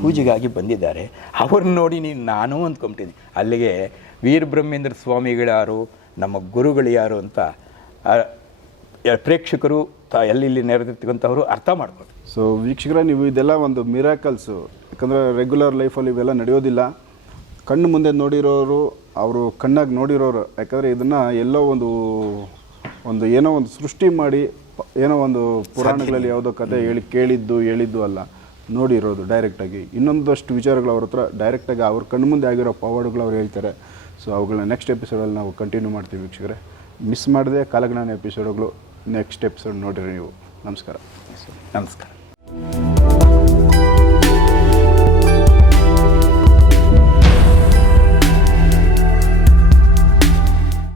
S3: ಪೂಜೆಗಾಗಿ ಬಂದಿದ್ದಾರೆ. ಅವ್ರನ್ನ ನೋಡಿ ನೀನು ನಾನು ಅಂದ್ಕೊಂಬಿಟ್ಟಿದ್ದೀನಿ. ಅಲ್ಲಿಗೆ ವೀರಬ್ರಹ್ಮೇಂದ್ರ ಸ್ವಾಮಿಗಳು ನಮ್ಮ ಗುರುಗಳು ಯಾರು ಅಂತ ಪ್ರೇಕ್ಷಕರು ತ ಎಲ್ಲಿ ನೆರೆದಿರ್ತಕ್ಕಂಥವ್ರು ಅರ್ಥ ಮಾಡ್ಕೊಂಡು
S1: ಸೊ ವೀಕ್ಷಕರ ನೀವು ಇದೆಲ್ಲ ಒಂದು ಮಿರಾಕಲ್ಸು ಯಾಕಂದರೆ ರೆಗ್ಯುಲರ್ ಲೈಫಲ್ಲಿ ಇವೆಲ್ಲ ನಡೆಯೋದಿಲ್ಲ. ಕಣ್ಣು ಮುಂದೆ ನೋಡಿರೋರು ಅವರು ಕಣ್ಣಾಗಿ ನೋಡಿರೋರು ಯಾಕಂದರೆ ಇದನ್ನು ಎಲ್ಲೋ ಒಂದು ಒಂದು ಏನೋ ಒಂದು ಸೃಷ್ಟಿ ಮಾಡಿ ಏನೋ ಒಂದು ಪುರಾಣಗಳಲ್ಲಿ ಯಾವುದೋ ಕತೆ ಹೇಳಿ ಕೇಳಿದ್ದು ಹೇಳಿದ್ದು ಅಲ್ಲ ನೋಡಿರೋದು ಡೈರೆಕ್ಟಾಗಿ ಇನ್ನೊಂದಷ್ಟು ವಿಚಾರಗಳು ಅವ್ರ ಹತ್ರ ಡೈರೆಕ್ಟಾಗಿ ಅವ್ರ ಕಣ್ಣು ಮುಂದೆ ಆಗಿರೋ ಪವಾಡುಗಳು ಅವ್ರು ಹೇಳ್ತಾರೆ. ಸೊ ಅವುಗಳನ್ನ ನೆಕ್ಸ್ಟ್ ಎಪಿಸೋಡಲ್ಲಿ ನಾವು ಕಂಟಿನ್ಯೂ ಮಾಡ್ತೀವಿ ವೀಕ್ಷಕರೇ. ಮಿಸ್ ಮಾಡದೆ ಕಾಲಜ್ಞಾನ ಎಪಿಸೋಡ್ಗಳು ನೆಕ್ಸ್ಟ್ ಎಪಿಸೋಡ್ ನೋಡಿರಿ ನೀವು. ನಮಸ್ಕಾರ.
S3: ನಮಸ್ಕಾರ.